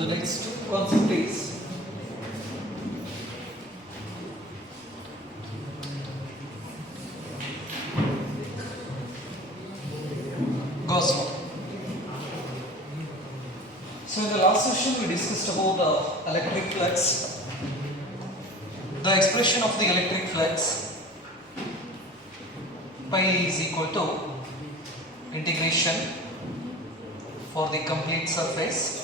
The next concept is Gauss law. So in the last session we discussed about the electric flux, the expression of the electric flux. Pi is equal to integration for the complete surface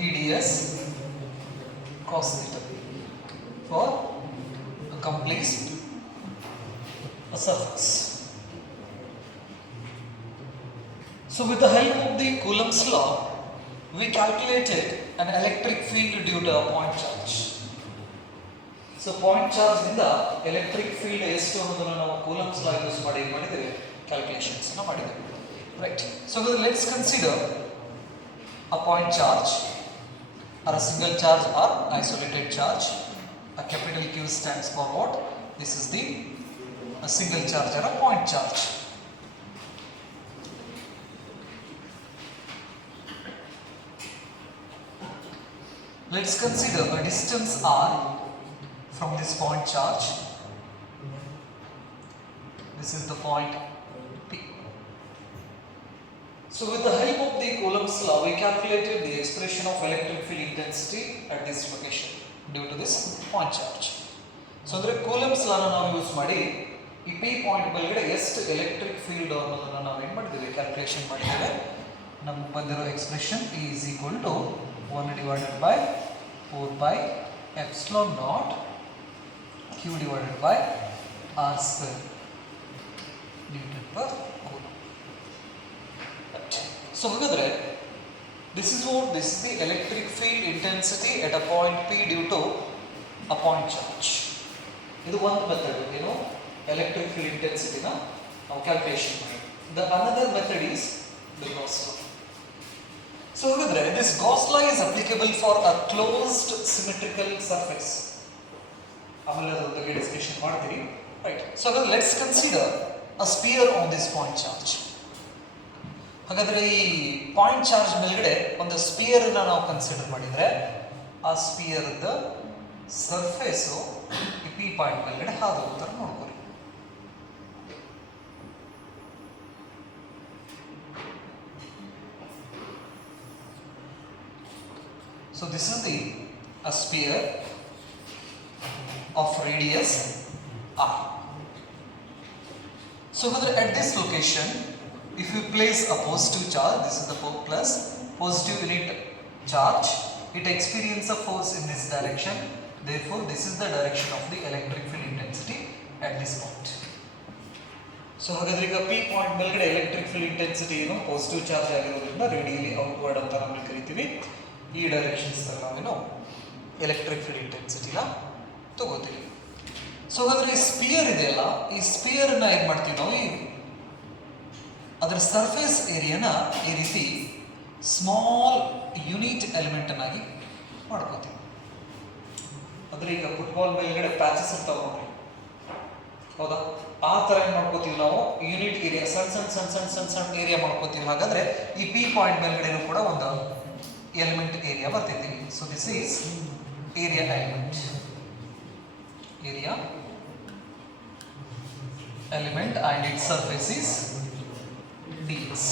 EDS cos theta for a complete surface. So with the help of the Coulomb's law, we calculated an electric field due to a point charge. So point charge ಇಂದ electric field ಎಷ್ಟು ಅನ್ನೋದನ್ನ ನಾವು Coulomb's law use ಮಾಡಿ ಮಾಡಿದ್ದೇವೆ calculations ಅನ್ನು ಮಾಡಿದ್ದೇವೆ. Right. So let's consider a point charge or a single charge or isolated charge. A capital Q stands for what? This is the a single charge or a point charge. Let's consider a distance r from this point charge. This is the point P. So with the help of the Coulomb's law, we calculated the expression of electric field intensity at this location due to this point charge. So ಅಂದ್ರೆ Coulomb's law ನಾವು ಯೂಸ್ ಮಾಡಿ ಈ P point ಬಲಗಡೆ ಎಷ್ಟು electric field ಅನ್ನೋದನ್ನ ನಾವು ಏನು ಮಾಡಿದ್ದೇವೆ ಕ್ಯಾಲ್ಕುಲೇಷನ್ ಮಾಡಿದ್ದೇವೆ. ನಮಗೆ ಬಂದಿರೋ expression E is equal to 1 divided by 4 pi epsilon naught Q divided by R square Newton per coulomb. So ಹಾಗಾದ್ರೆ this is the electric field intensity at a point P due to a point charge. ಇದು ಒಂದು ಮೆಥಡ್ ಏನು electric field intensity ನ ನಾವು ಕ್ಯಾಲ್ಕುಲೇಷನ್ ಮಾಡಿ. The another method is the Gauss law. So ಹಾಗಾದ್ರೆ this Gauss law is applicable for a closed symmetrical surface. ಆಮೇಲೆ ಅದರ ಬಗ್ಗೆ ಡಿಸ್ಕಷನ್ ಮಾಡ್ತೀವಿ. Right. So ಹಾಗಾದ್ರೆ let's consider a sphere on this point charge. ಹಾಗಾದ್ರೆ ಈ ಪಾಯಿಂಟ್ ಚಾರ್ಜ್ ಮೇಲ್ಗಡೆ ಒಂದು ಸ್ಪಿಯರ್ ಅನ್ನು ನಾವು ಕನ್ಸಿಡರ್ ಮಾಡಿದ್ರೆ ಆ ಸ್ಪಿಯರ್ ದ ಸರ್ಫೇಸ್ ಈ ಪಿ ಪಾಯಿಂಟ್ ಮೇಲ್ಗಡೆ ಹಾದು ಹೋಗ್ತಾರೆ ನೋಡ್ಕೊಳ್ಳಿ. So this is a sphere of radius r. So at this location, if you place a positive charge, this is the plus positive unit charge, it experiences a force in this direction. Therefore, this is the direction of the electric field intensity at this point. So ಹಾಗಾದ್ರೆ ಈಗ P point ಮೇಲ್ಗಡೆ electric field intensity ಏನು positive charge ಆಗಿರೋದ್ರಿಂದ radially outward ಅಂತ ನಾವು ಕರಿತೀವಿ. ಈ ಡೈರೆಕ್ಷನ್ಸ್ ನಾವೇನು ಎಲೆಕ್ಟ್ರಿಕ್ ಫೀಲ್ಡ್ ಇಂಟೆನ್ಸಿಟಿನ ತಗೋತೀವಿ. ಸೊ ಹಾಗಾದ್ರೆ ಈ ಸ್ಪಿಯರ್ ಇದೆಯಲ್ಲ, ಈ ಸ್ಪಿಯರ್ ನ ಏನ್ ಮಾಡ್ತೀವಿ ನಾವು ಅದರ ಸರ್ಫೇಸ್ ಏರಿಯಾನ ಈ ರೀತಿ ಸ್ಮಾಲ್ ಯೂನಿಟ್ ಎಲಿಮೆಂಟ್ ಅನ್ನಾಗಿ ಮಾಡ್ಕೋತೀವಿ. ಅಂದ್ರೆ ಈಗ ಫುಟ್ಬಾಲ್ ಮೇಲ್ಗಡೆ ಪ್ಯಾಚಸ್ ಇರ್ತಾವ ನೋಡ್ರಿ, ಹೌದಾ? ಆ ತರ ಏನ್ ಮಾಡ್ಕೋತೀವಿ ನಾವು ಯೂನಿಟ್ ಏರಿಯಾ ಸಣ್ಣ ಏರಿಯಾ ಮಾಡ್ಕೋತೀವಿ. ಹಾಗಾದ್ರೆ ಈ ಪಿ ಪಾಯಿಂಟ್ ಮೇಲ್ಗಡೆನೂ ಕೂಡ ಒಂದು element area ಬರ್ತೈತಿ. So this is area element and its surface is ds.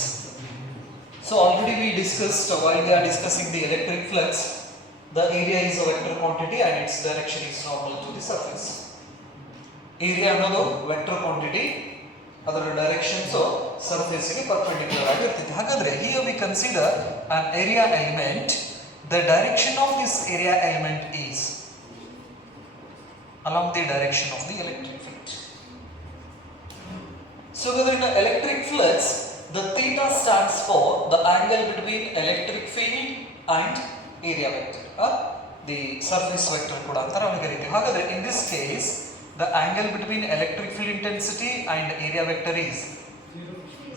So already we discussed while we are discussing the electric flux, the area is a vector quantity and its direction is normal to the surface. Area ಅನ್ನೋದು vector quantity, ಅದರ directions surface ಗೆ ಪರ್ಪೆಂಡಿಕ್ಯುಲರ್ ಆಗಿರ್ತೈತೆ. ಹಾಗಾದ್ರೆ here we consider an area element. The direction of this area element is along the direction of the electric field. So in the electric flux, the theta stands for the angle between electric field and area vector, the surface vector ಕೂಡ ಅಂತ ನಾವು ಕರೀತೀವಿ. ಹಾಗಾದ್ರೆ in this case the angle between electric field intensity and area vector is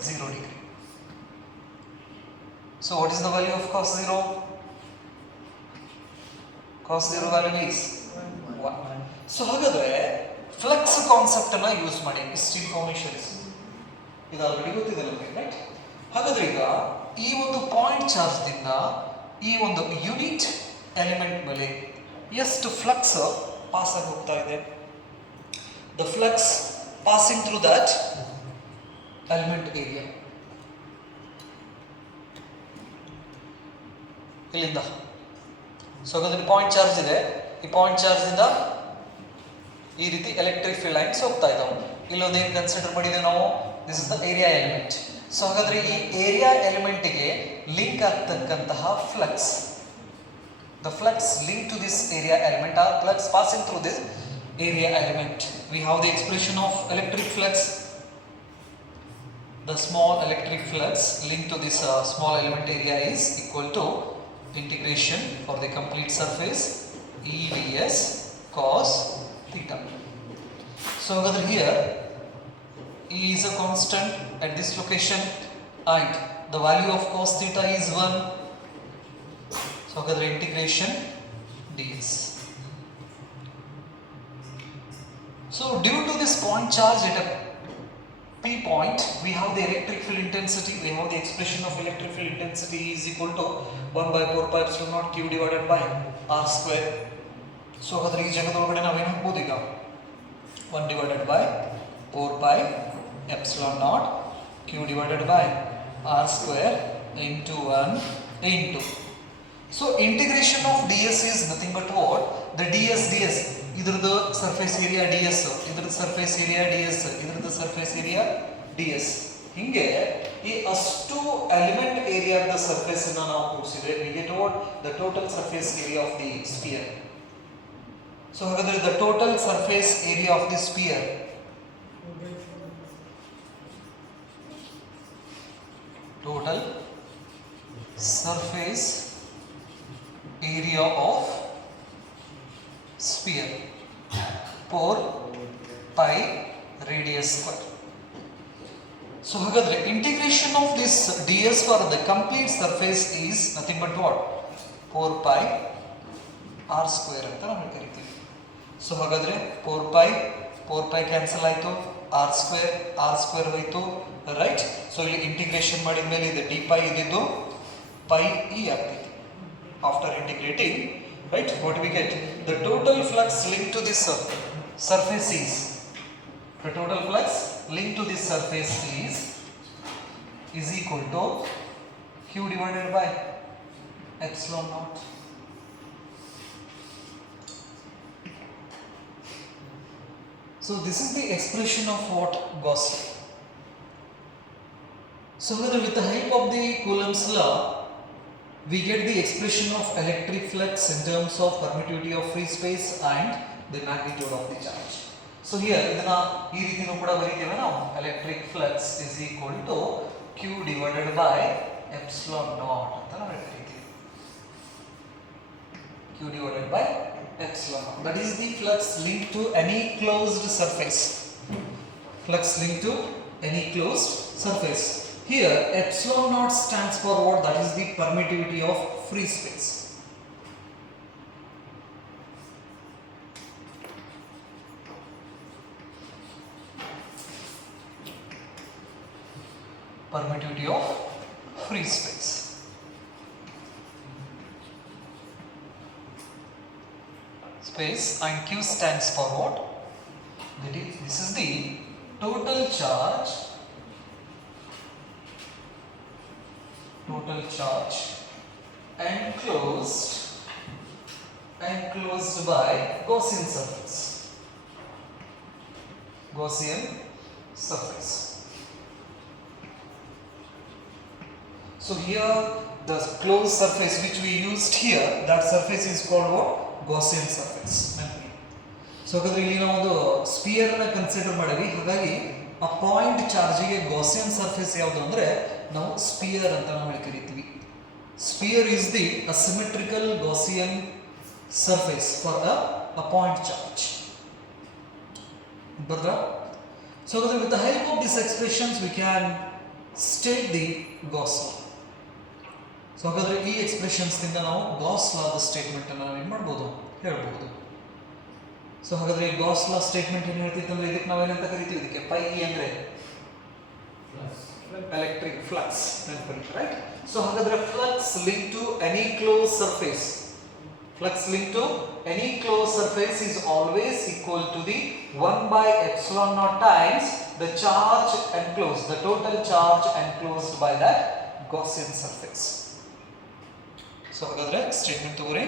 0 degree. So what is the value of cos 0? Cos 0 value is 1. So ಹಾಗಾದ್ರೆ flux concept ಅನ್ನ ಯೂಸ್ ಮಾಡಿ ಇಷ್ಟು ಇನ್ಫಾರ್ಮೇಷನ್ ಇದು ಆಲ್ರೆಡಿ ಗೊತ್ತಿದೆ ನಮಗೆ, ರೈಟ್? ಹಾಗಾದ್ರೆ ಈಗ ಈ ಒಂದು ಪಾಯಿಂಟ್ ಚಾರ್ಜ್ದಿಂದ ಈ ಒಂದು ಯೂನಿಟ್ ಎಲಿಮೆಂಟ್ ಮೇಲೆ ಎಷ್ಟು ಫ್ಲಕ್ಸ್ ಪಾಸ್ ಆಗಿ ಹೋಗ್ತಾ ಇದೆ? The flux passing through that element area ಇಲ್ಲಿಂದ. ಸೊ ಹಾಗಾದ್ರೆ ಪಾಯಿಂಟ್ ಚಾರ್ಜ್ ಇದೆ, ಈ ಪಾಯಿಂಟ್ ಚಾರ್ಜಿಂದ ಈ ರೀತಿ ಎಲೆಕ್ಟ್ರಿಕ್ ಫೀಲ್ಡ್ ಲೈನ್ಸ್ ಹೋಗ್ತಾ ಇದ್ದಾವೆ. ಇಲ್ಲೊಂದು ಏನು ಕನ್ಸಿಡರ್ ಮಾಡಿದ್ದೇವೆ ನಾವು, this is the area element. So ಹಾಗಾದ್ರೆ ಈ ಏರಿಯಾ ಎಲಿಮೆಂಟ್ಗೆ ಲಿಂಕ್ ಆಗ್ತಕ್ಕಂತಹ flux, the flux linked to this area element or flux passing through this area element. We have the expression of electric flux. The small electric flux linked to this small element area is equal to integration for the complete surface E ds cos theta. So over here E is a constant at this location and the value of cos theta is 1. So ಹಾಗಾದ್ರೆ integration ds. So due to this point charge at a P point, we have the electric field intensity. We have the expression of electric field intensity is equal to 1 by 4 pi epsilon naught q divided by r square. So ಹಾಗಾದ್ರೆ ಈ ಜಾಗದ ಒಳಗಡೆ ನಾವು ಏನು ಹಾಕಬಹುದು ಈಗ? 1 divided by 4 pi epsilon naught q divided by r square into 1 into. So integration of ds is nothing but what? The ds ಇದ್ರದ್ದು surface area ds, ಇದ್ರದ್ದು ಸರ್ಫೇಸ್ ಏರಿಯಾ ds, ಇದ್ರದ್ದು ಸರ್ಫೇಸ್ ಏರಿಯಾ ds. ಹಿಂಗೆ ಈ ಅಷ್ಟು ಎಲಿಮೆಂಟ್ ಏರಿಯಾದ ಸರ್ಫೇಸ್ ಅನ್ನು ನಾವು ಕೂಡಿಸಿದ್ರೆ we get what? The total surface area of the sphere. So ಹಾಗಾದ್ರೆ the total surface area of the sphere total surface area of sphere 4 pi radius square. So ಹಾಗಾದ್ರೆ integration of this ds for the complete surface is nothing but what? 4 pi r square ಅಂತ ನಾವು ಕರಿತೀವಿ. ಸೊ ಹಾಗಾದ್ರೆ 4 pi cancel ಆಯಿತು, r square ಹೋಯಿತು, right. So ಇಲ್ಲಿ ಇಂಟಿಗ್ರೇಷನ್ ಮಾಡಿದ ಮೇಲೆ ಇದು d pi ಇದ್ದಿದ್ದು pi e ಆಗ್ತೈತಿ. After integrating, right, what we get? The total flux linked to this surface is, the total flux linked to this surface is equal to q divided by epsilon naught. So this is the expression of what? Gauss law. So with the help of the Coulomb's law, we get the expression of electric flux in terms of permittivity of free space and the magnitude of the charge. So here ಇದನ್ನ ಈ ರೀತಿನೂ ಕೂಡ ಬರೀತೇವೆ ನಾವು, electric flux is equal to q divided by epsilon naught ಅಂತ ನಾವು ಹೇಳ್ತೀವಿ. q divided by epsilon naught, that is the flux linked to any closed surface. Flux linked to any closed surface. Here epsilon naught stands for what? That is the permittivity of free space. Permittivity of free space. Space, and Q stands for what? This is the total charge enclosed by Gaussian surface. So here the closed surface which we used here, that surface is called what? Gaussian surface. So ಹಾಗಾದ್ರೆ ಇಲ್ಲಿ ನಾವು ಒಂದು ಸ್ಪಿಯರ್ ನ ಕನ್ಸಿಡರ್ ಮಾಡಿದ್ವಿ, ಹಾಗಾಗಿ ಆ ಪಾಯಿಂಟ್ ಚಾರ್ಜ್ಗೆ Gaussian surface ಯಾವುದು ಅಂದ್ರೆ ನಾವು ಸ್ಪಿಯರ್ ಅಂತ ನಾವು ಕರಿತೀವಿ. Sphere is the asymmetrical Gaussian surface for a point charge. ಬರ್ತಾ? So with the help of these expressions we can state the Gauss law. So ಹಾಗಾದ್ರೆ ಈ ಎಕ್ಸ್ಪ್ರೆಷನ್ಸ್ ನಿಂದ ನಾವು ಗಾಸ್ ಲಾದ ಸ್ಟೇಟ್ಮೆಂಟ್ ಅನ್ನು ನಾವು ಏನು ಮಾಡ್ಬೋದು, ಹೇಳ್ಬೋದು. ಸೊ ಹಾಗಾದ್ರೆ ಈ ಗಾಸ್ ಲಾ ಸ್ಟೇಟ್ಮೆಂಟ್ ಏನು ಹೇಳ್ತಿತ್ತು ಅಂದ್ರೆ ಇದಕ್ಕೆ ನಾವೇನಂತ ಕರಿತೀವಿ, ಇದಕ್ಕೆ ಪೈ ಇ ಅಂದ್ರೆ electric flux, right? So ಹಾಗಾದ್ರೆ flux linked to any closed surface, flux linked to any closed surface is always equal to the 1 by epsilon naught times the charge enclosed, the total charge enclosed by that Gaussian surface. So ಹಾಗಾದ್ರೆ ಸ್ಟೇಟ್ಮೆಂಟ್ ತಗೋರಿ.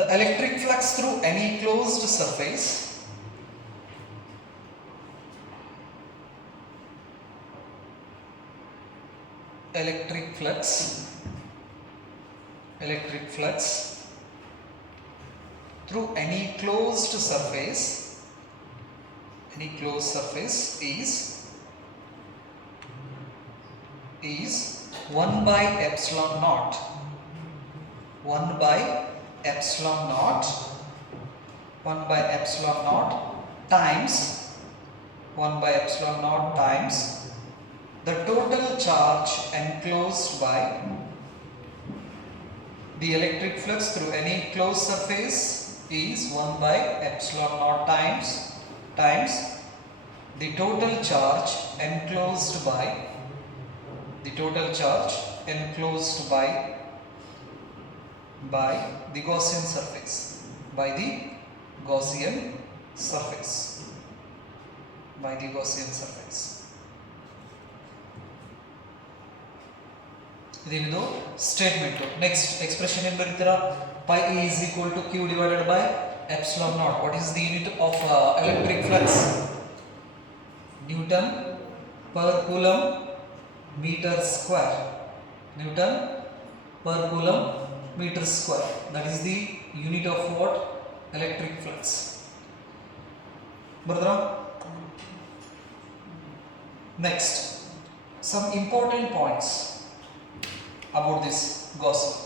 The electric flux through any closed surface electric flux through any closed surface is 1 by epsilon naught times the total charge enclosed by the electric flux through any closed surface is 1 by epsilon naught times the total charge enclosed by the Gaussian surface, ಇದೇನಿದು statement. Next expression ಏನು ಬರೀತೀರಾ? pi e is equal to q divided by epsilon naught. What is the unit of electric flux? Newton per coulomb meter square. That is the unit of what? Electric flux. Bardra? Next, some important points about this Gauss law.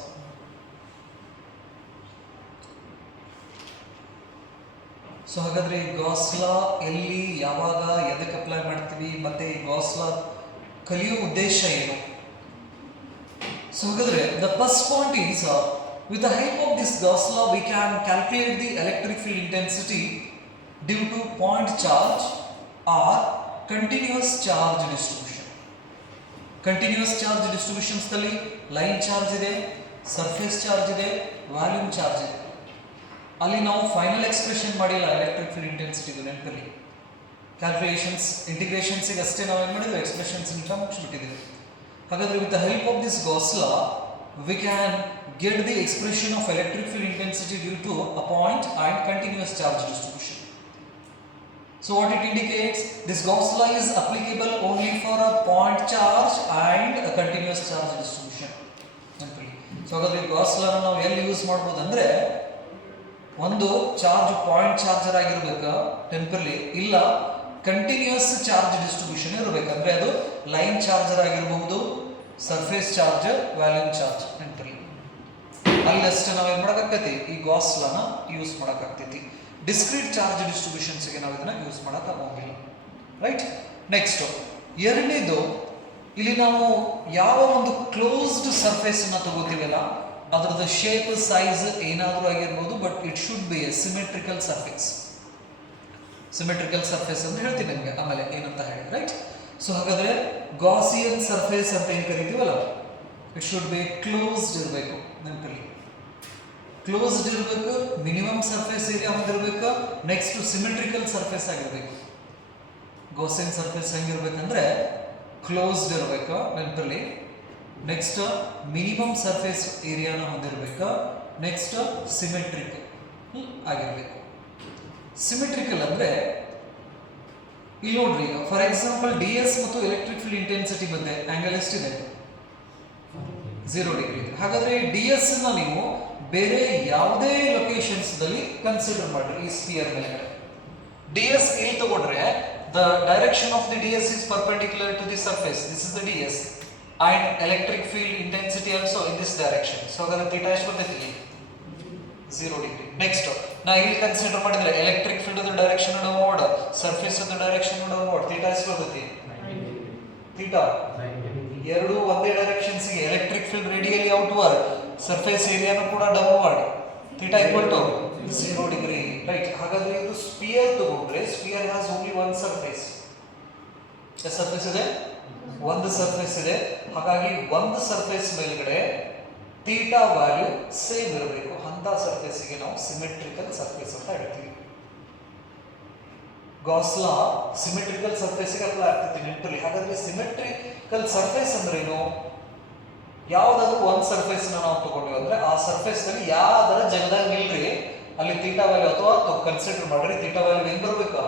So ಹಾಗಾದ್ರೆ Gauss ಲಾ ಎಲ್ಲಿ, ಯಾವಾಗ, ಎದಕ್ಕೆ ಅಪ್ಲೈ ಮಾಡ್ತೀವಿ, ಮತ್ತೆ ಈ ಗಾಸ್ ಲಾ ಕಲಿಯೋ ಉದ್ದೇಶ ಏನು? ಸೊ ಹಾಗಾದ್ರೆ the first point is with the help of this Gauss law we can calculate the electric field intensity due to point charge or continuous charge distribution. Continuous charge distributions ದಲ್ಲಿ ಲೈನ್ ಚಾರ್ಜ್ ಇದೆ, surface charge ಇದೆ, volume charge ಇದೆ. ಅಲ್ಲಿ ನಾವು final expression ಮಾಡಿಲ್ಲ electric field intensity, ನೆನಪಲ್ಲಿ ಕ್ಯಾಲ್ಕುಲೇಷನ್ಸ್ ಇಂಟಿಗ್ರೇಷನ್ಸ್ಗೆ ಅಷ್ಟೇ ನಾವು ಏನು ಮಾಡಿದ್ವಿ, ಎಕ್ಸ್ಪ್ರೆಷನ್ಸ್ ಅಂತ ಮುಗಿಸ್ಬಿಟ್ಟಿದ್ದೀವಿ. ಹಾಗಾದ್ರೆ with the help of this Gauss law we can get the expression of electric field intensity due to a point and continuous charge distribution. So what it indicates, this Gauss law is applicable only for a point charge and a continuous charge distribution. So ಹಾಗಾದ್ರೆ Gauss law ನಾವು ಎಲ್ಲಿ ಯೂಸ್ ಮಾಡಬಹುದು ಅಂದ್ರೆ, ಒಂದು charge point charger ಆಗಿರಬೇಕು temporally, ಇಲ್ಲ continuous charge distribution ಇರಬೇಕು. ಅಂದ್ರೆ ಅದು ಲೈನ್ ಚಾರ್ಜರ್ ಆಗಿರಬಹುದು, surface charge, volume charge temporally. ಅಲ್ಲಷ್ಟೇ ನಾವು ಏನು ಮಾಡೋಕ್ಕಾಗ್ತೈತಿ, ಈ Gauss ಲಾನ ಯೂಸ್ ಮಾಡೋಕ್ಕಾಗ್ತೈತಿ. ಡಿಸ್ಕ್ರೀಟ್ ಚಾರ್ಜ್ ಡಿಸ್ಟ್ರಿಬ್ಯೂಷನ್ಸ್ಗೆ ನಾವು ಇದನ್ನ ಯೂಸ್ ಮಾಡೋಕ್ಕಾಗೋಂಗಿಲ್ಲ, ರೈಟ್? ನೆಕ್ಸ್ಟ್ ಎರಡನೇದು, ಇಲ್ಲಿ ನಾವು ಯಾವ ಒಂದು ಕ್ಲೋಸ್ಡ್ ಸರ್ಫೇಸ್ ಅನ್ನ ತಗೋತೀವಲ್ಲ ಅದರದ ಶೇಪ್ ಸೈಜ್ ಏನಾದರೂ ಆಗಿರ್ಬೋದು, but it should be A symmetrical surface. Symmetrical surface ಅಂತ ಹೇಳ್ತೀನಿ ನಿಮಗೆ ಆಮೇಲೆ ಏನಂತ ಹೇಳಿ, ರೈಟ್? ಸೊ ಹಾಗಾದ್ರೆ ಗಾಸಿಯನ್ ಸರ್ಫೇಸ್ ಅಂತ ಏನು ಕರಿತೀವಲ್ಲ, ಇಟ್ ಶುಡ್ ಬಿ ಕ್ಲೋಸ್ಡ್ ಇರಬೇಕು. ನೆನಪಲ್ಲಿ ಕ್ಲೋಸ್ಡ್ ಇರಬೇಕು, ಮಿನಿಮಮ್ ಸರ್ಫೇಸ್ ಏರಿಯಾ ಹೊಂದಿರಬೇಕು, ನೆಕ್ಸ್ಟ್ ಸಿಮೆಟ್ರಿಕಲ್ ಸರ್ಫೇಸ್ ಆಗಿರಬೇಕು. ಗಾಸಿಯನ್ ಸರ್ಫೇಸ್ ಹೆಂಗಿರ್ಬೇಕಂದ್ರೆ ಕ್ಲೋಸ್ಡ್ ಇರಬೇಕು ನೆನಪಲ್ಲಿ, ನೆಕ್ಸ್ಟ್ ಮಿನಿಮಮ್ ಸರ್ಫೇಸ್ ಏರಿಯಾನ ಹೊಂದಿರಬೇಕು, ನೆಕ್ಸ್ಟ್ ಸಿಮೆಟ್ರಿಕ್ ಆಗಿರಬೇಕು. ಸಿಮೆಟ್ರಿಕಲ್ ಅಂದ್ರೆ ಇಲ್ಲಿ ನೋಡ್ರಿ, ಫಾರ್ ಎಕ್ಸಾಂಪಲ್ ಡಿ ಎಸ್ ಮತ್ತು ಎಲೆಕ್ಟ್ರಿಕ್ ಫೀಲ್ಡ್ ಇಂಟೆನ್ಸಿಟಿ ಮಧ್ಯೆ ಆಂಗಲ್ ಎಷ್ಟಿದೆ? 0 ಡಿಗ್ರಿ ಇದೆ. ಹಾಗಾದ್ರೆ ಡಿ ಎಸ್ ನ ನೀವು ಬೇರೆ ಯಾವುದೇ ಲೊಕೇಶನ್ಸ್ ದಲ್ಲಿ ಕನ್ಸಿಡರ್ ಮಾಡ್ರಿ ಈ ಸ್ಪಿಯರ್ ಮೇಲ್ಗಡೆ. ಡಿ ಎಸ್ ಇಲ್ಲಿ ತಗೊಂಡ್ರೆ the direction of the D S is perpendicular to the surface, this is the D S, and electric field intensity also in this direction. So ಹಾಗಾದ್ರೆ theta ಎಷ್ಟು ಬರ್ತೈತಿ? 0 ಡಿಗ್ರಿ. ನೆಕ್ಸ್ಟ್ ನಾ ಇಲ್ಲಿ ಕನ್ಸಿಡರ್ ಮಾಡಿದ್ರೆ electric field the direction downward, surface the direction downward, theta ಎಷ್ಟು ಬರ್ತೈತಿ? theta ಎರಡು ಒಂದೇ ಡೈರೆಕ್ಷನ್ಸ್ ಗೆ, electric field radially outward, surface ಏರಿಯಾನು ಕೂಡ downward. Theta equal to 0 degree right. ಹಾಗಾದ್ರೆ ಇದು ಸ್ಪಿಯರ್ ತಗೊಂಡ್ರೆ sphere has only one surface. ಎಷ್ಟು ಸರ್ಫೇಸ್ ಇದೆ? ಒಂದು ಸರ್ಫೇಸ್ ಇದೆ. ಹಾಗಾಗಿ ಒಂದು ಸರ್ಫೇಸ್ ಮೇಲ್ಗಡೆ ಥೀಟಾ ವ್ಯಾಲ್ಯೂ ಸೇಮ್ ಇರಬೇಕು. ಅಂತ ಸರ್ಫೇಸಿಗೆ ನಾವು ಸಿಮೆಟ್ರಿಕಲ್ ಸರ್ಫೇಸ್ ಅಂತ ಹೇಳ್ತೀವಿ. ಗಾಸ್ ಲಾ ಸಿಮೆಟ್ರಿಕಲ್ ಸರ್ಫೇಸಿಗೆ ಅಪ್ಲೈ ಆಗ್ತೈತಿ ನೆನಪಲ್ಲಿ. ಹಾಗಾದ್ರೆ ಸಿಮೆಟ್ರಿಕಲ್ ಸರ್ಫೇಸ್ ಅಂದ್ರೆ ಏನು? ಯಾವ್ದಾದ್ರು ಒಂದು ಸರ್ಫೇಸ್ ನಾವು ತಗೊಂಡ್ವಿ ಅಂದ್ರೆ ಆ ಸರ್ಫೇಸ್ ನಲ್ಲಿ ಯಾವ್ದರ ಜಾಗದಾಗ ನಿಲ್ರಿ ಅಲ್ಲಿ ಥೀಟಾ ವ್ಯಾಲ್ಯೂ ಅಥವಾ ಕನ್ಸಿಡರ್ ಮಾಡ್ರಿ ಥೀಟಾ ವ್ಯಾಲ್ಯೂ ಹೆಂಗ್ ಬರ್ಬೇಕು?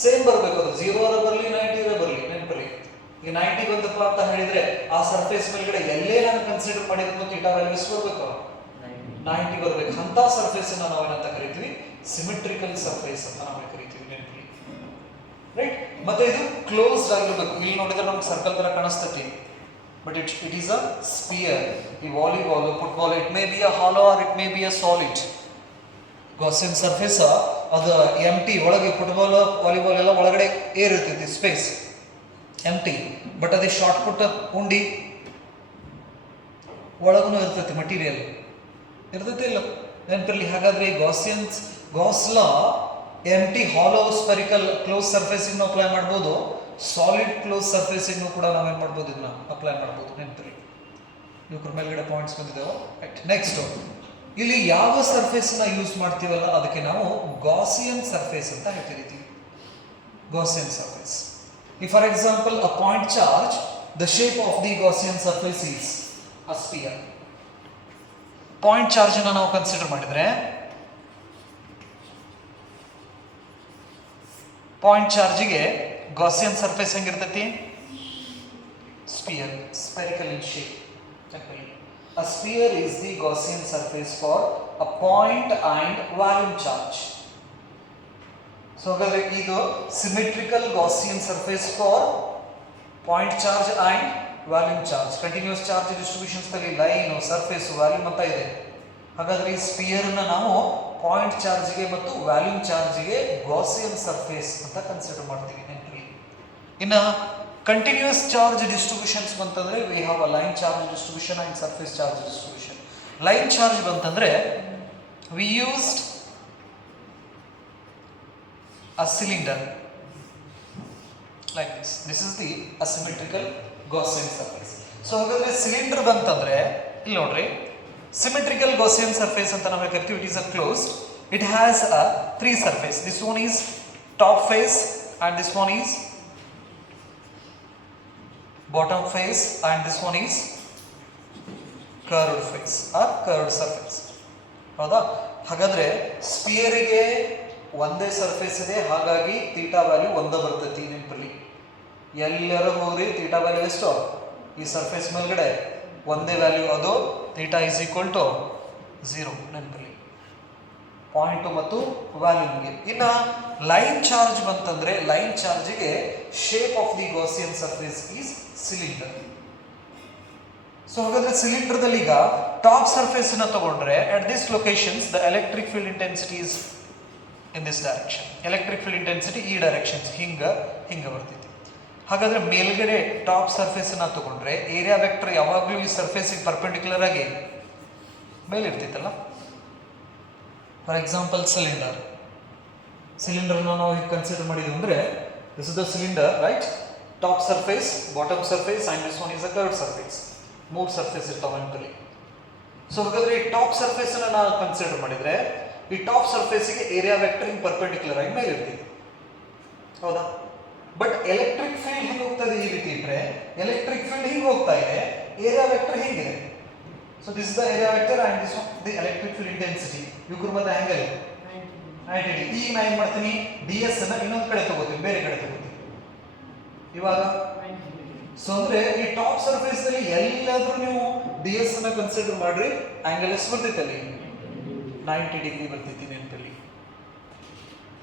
ಸೇಮ್ ಬರ್ಬೇಕು. ಅದು 0 ಬರಲಿ 90 ಬರಲಿ ನೆನಪಲ್ಲಿ. ಈ 90 ಬಂತಪ್ಪ ಅಂತ ಹೇಳಿದ್ರೆ ಆ ಸರ್ಫೇಸ್ ಮೇಲ್ಗಡೆ ಎಲ್ಲೇ ನಾನು ಕನ್ಸಿಡರ್ ಮಾಡಿದ್ರು ಥೀಟಾ ವ್ಯಾಲ್ಯೂ ಎಷ್ಟು ಬರ್ಬೇಕು? 90 ಬರ್ಬೇಕು. ಅಂತ ಸರ್ಫೇಸ್ ನಾವು ಏನಂತ ಕರಿತೀವಿ? ಸಿಮೆಟ್ರಿಕಲ್ ಸರ್ಫೇಸ್ ಅಂತ ನಾವು ಕರಿತೀವಿ ನೆನಪಲ್ಲಿ. ರೈಟ್. ಮತ್ತೆ ಇದು ಕ್ಲೋಸ್ಡ್ ಆಗಿರ್ಬೇಕು. ಇಲ್ಲಿ ನೋಡಿದ್ರೆ ನಮ್ಗೆ ಸರ್ಕಲ್ ತರ ಕಾಣಿಸ್ತೈತಿ, but it is a sphere. ಈ volleyball, football, it may be a hollow or it may be a solid. Gaussian surface ಅದು ಎಂಟಿ, ಒಳಗೆ ಫುಟ್ಬಾಲ್ ವಾಲಿಬಾಲ್ ಎಲ್ಲ ಒಳಗಡೆ ಏರ್ ಇರ್ತೈತಿ, ಸ್ಪೇಸ್ ಎಂಟಿ. ಬಟ್ ಅದೇ ಶಾರ್ಟ್ ಪುಟ್ ಉಂಡಿ ಒಳಗೂ ಇರ್ತೈತಿ, ಮಟೀರಿಯಲ್ ಇರ್ತೈತಿ ಇಲ್ಲ ನೆನಪಿರಲಿ. ಹಾಗಾದ್ರೆ Gauss law empty hollow spherical close surface ಇನ್ನು ಅಪ್ಲೈ ಮಾಡ್ಬೋದು, ಸಾಲಿಡ್ ಕ್ಲೋಸ್ ಸರ್ಫೇಸ್ ಇನ್ನು ಕೂಡ ನಾವೇನ್ ಮಾಡ್ಬೋದು, ಇದನ್ನ ಅಪ್ಲೈ ಮಾಡ್ಬೋದು ನೆನಪಿರಲಿ. ಇವ್ರ ಮೇಲ್ಗಡೆ ಪಾಯಿಂಟ್ಸ್ ಬಂದಿದ್ದಾವೆ. ನೆಕ್ಸ್ಟ್ ಇಲ್ಲಿ ಯಾವ ಸರ್ಫೇಸ್ ನ ಯೂಸ್ ಮಾಡ್ತೀವಲ್ಲ ಅದಕ್ಕೆ ನಾವು ಗಾಸಿಯನ್ ಸರ್ಫೇಸ್ ಅಂತ ಹೇಳ್ತಿರ್ತೀವಿ. Gaussian surface. If for example a point charge, the shape of the Gaussian surface is a sphere. Point charge ಅನ್ನು ನಾವು ಕನ್ಸಿಡರ್ ಮಾಡಿದ್ರೆ ಪಾಯಿಂಟ್ ಚಾರ್ಜ್ಗೆ ಗಾಸಿಯನ್ ಸರ್ಫೇಸ್ ಹೆಂಗಿರ್ತೈತಿ? Sphere, spherical in shape. A sphere is the Gaussian surface for a point and volume charge. So ಹಾಗಾದ್ರೆ ಇದು symmetrical Gaussian surface for point charge and volume charge. Continuous charge distributions ನಲ್ಲಿ line, surface, volume ಅಂತ ಇದೆ. ಹಾಗಾದ್ರೆ ಈ ಸ್ಪಿಯರ್ ನ ನಾವು ಪಾಯಿಂಟ್ ಚಾರ್ಜ್ಗೆ ಮತ್ತು ವ್ಯಾಲ್ಯೂಮ್ ಚಾರ್ಜ್ಗೆ ಗಾಸಿಯನ್ ಸರ್ಫೇಸ್ ಅಂತ ಕನ್ಸಿಡರ್ ಮಾಡ್ತೀವಿ ನೆನಪಲ್ಲಿ. ಇನ್ನು ಕಂಟಿನ್ಯೂಸ್ ಚಾರ್ಜ್ ಡಿಸ್ಟ್ರಿಬ್ಯೂಷನ್ಸ್ ಬಂತಂದ್ರೆ we have a line charge distribution and surface charge distribution. Line charge ಬಂತಂದ್ರೆ we used a cylinder like this. This is the asymmetrical Gaussian surface. So ಹಾಗಾದ್ರೆ ಸಿಲಿಂಡರ್ ಬಂತಂದ್ರೆ ಇಲ್ಲಿ ನೋಡ್ರಿ, ಸಿಮೆಟ್ರಿಕಲ್ Gaussian surface ಅಂತ ನಾವು ಕರಿತೀವಿ. It is a closed. It has a three surface. This one is top face and this one is bottom face and this one is curved face or curved surface. ಹೌದಾ? ಹಾಗಾದ್ರೆ ಸ್ಪಿಯರಿಗೆ ಒಂದೇ ಸರ್ಫೇಸ್ ಇದೆ, ಹಾಗಾಗಿ theta value ಒಂದೇ ಬರ್ತೈತಿ ನೆನಪಲ್ಲಿ. ಎಲ್ಲರೂ ಹೋಗ್ರಿ ಥೀಟಾ ವ್ಯಾಲ್ಯೂ ಎಷ್ಟು? ಈ ಸರ್ಫೇಸ್ ಮೇಲ್ಗಡೆ ಒಂದೇ ವ್ಯಾಲ್ಯೂ, ಅದು ಥೀಟಾ ಇಸ್ ಈಕ್ವಲ್ ಟು 0 ನೆನಪಲ್ಲಿ. ಪಾಯಿಂಟ್ ಮತ್ತು ವ್ಯಾಲ್ಯೂಮ್ಗೆ. ಇನ್ನು ಲೈನ್ ಚಾರ್ಜ್ ಬಂತಂದ್ರೆ ಲೈನ್ ಚಾರ್ಜ್ಗೆ shape of the Gaussian surface is cylinder. So ಹಾಗಾದ್ರೆ ಸಿಲಿಂಡರ್ದಲ್ಲಿ ಈಗ ಟಾಪ್ ಸರ್ಫೇಸ್ ನ ತಗೊಂಡ್ರೆ at this locations the electric field intensity is in this direction. Electric field intensity ಈ ಡೈರೆಕ್ಷನ್ಸ್ ಹಿಂಗ ಬರ್ತೈತಿ. ಹಾಗಾದ್ರೆ ಮೇಲ್ಗಡೆ ಟಾಪ್ ಸರ್ಫೇಸ್ ಅನ್ನ ತಗೊಂಡ್ರೆ ಏರಿಯಾ ವೆಕ್ಟರ್ ಯಾವಾಗಲೂ ಈ ಸರ್ಫೇಸಿಗೆ ಪರ್ಪೆಂಡಿಕ್ಯುಲರ್ ಆಗಿ ಮೇಲೆ ಇರ್ತೈತಲ್ಲ. ಫಾರ್ ಎಕ್ಸಾಂಪಲ್ ಸಿಲಿಂಡರ್ ನಾವು ಈಗ ಕನ್ಸಿಡರ್ ಮಾಡಿದ್ವಿ ಅಂದ್ರೆ this is the cylinder right. Top surface, bottom surface and this one is a curved surface. ಮೂರು ಸರ್ಫೇಸ್ ಇರ್ತಾವೆ ಅಂತಲ್ಲಿ. ಸೊ ಹಾಗಾದ್ರೆ ಈ ಟಾಪ್ ಸರ್ಫೇಸ್ ಅನ್ನ ನಾವು ಕನ್ಸಿಡರ್ ಮಾಡಿದ್ರೆ ಈ ಟಾಪ್ ಸರ್ಫೇಸಿಗೆ ಏರಿಯಾ ವೆಕ್ಟರ್ ಹಿಂಗ್ ಪರ್ಪೆಂಡಿಕ್ಯುಲರ್ ಆಗಿ ಮೇಲೆ ಇರ್ತೀವಿ, ಹೌದಾ? ಬಟ್ ಎಲೆಕ್ಟ್ರಿಕ್ ಫೀಲ್ಡ್ ಹಿಂಗೆ ಹೋಗ್ತದೆ ಈ ರೀತಿ ಇದ್ರೆ, ಎಲೆಕ್ಟ್ರಿಕ್ ಫೀಲ್ಡ್ ಹಿಂಗೆ ಹೋಗ್ತಾ ಇದೆ, ಏರಿಯಾ ವೆಕ್ಟರ್ ಹಿಂಗಿದೆ. So this is the area vector and this the electric field intensity. ಇವ್ರ ಮತ್ತೆ ಆಂಗಲ್ 90 ಡಿಗ್ರಿ. ಈಗ ನಾ ಏನ್ ಮಾಡ್ತೀನಿ, ಡಿ ಎಸ್ ಅನ್ನ ಇನ್ನೊಂದು ಕಡೆ ತಗೋತೀನಿ, ಬೇರೆ ಕಡೆ ತಗೋತೀನಿ ಇವಾಗ. ಸೊ ಅಂದ್ರೆ ಈ ಟಾಪ್ ಸರ್ಫೇಸ್ ನಲ್ಲಿ ಎಲ್ಲಾದ್ರೂ ನೀವು ಡಿ ಎಸ್ ಅನ್ನ ಕನ್ಸಿಡರ್ ಮಾಡ್ರಿ, ಆಂಗಲ್ ಎಷ್ಟು ಬರ್ತೈತೆ ಅಲ್ಲಿ? 90 ಡಿಗ್ರಿ ಬರ್ತೈತಿ ನೆನಪಲ್ಲಿ.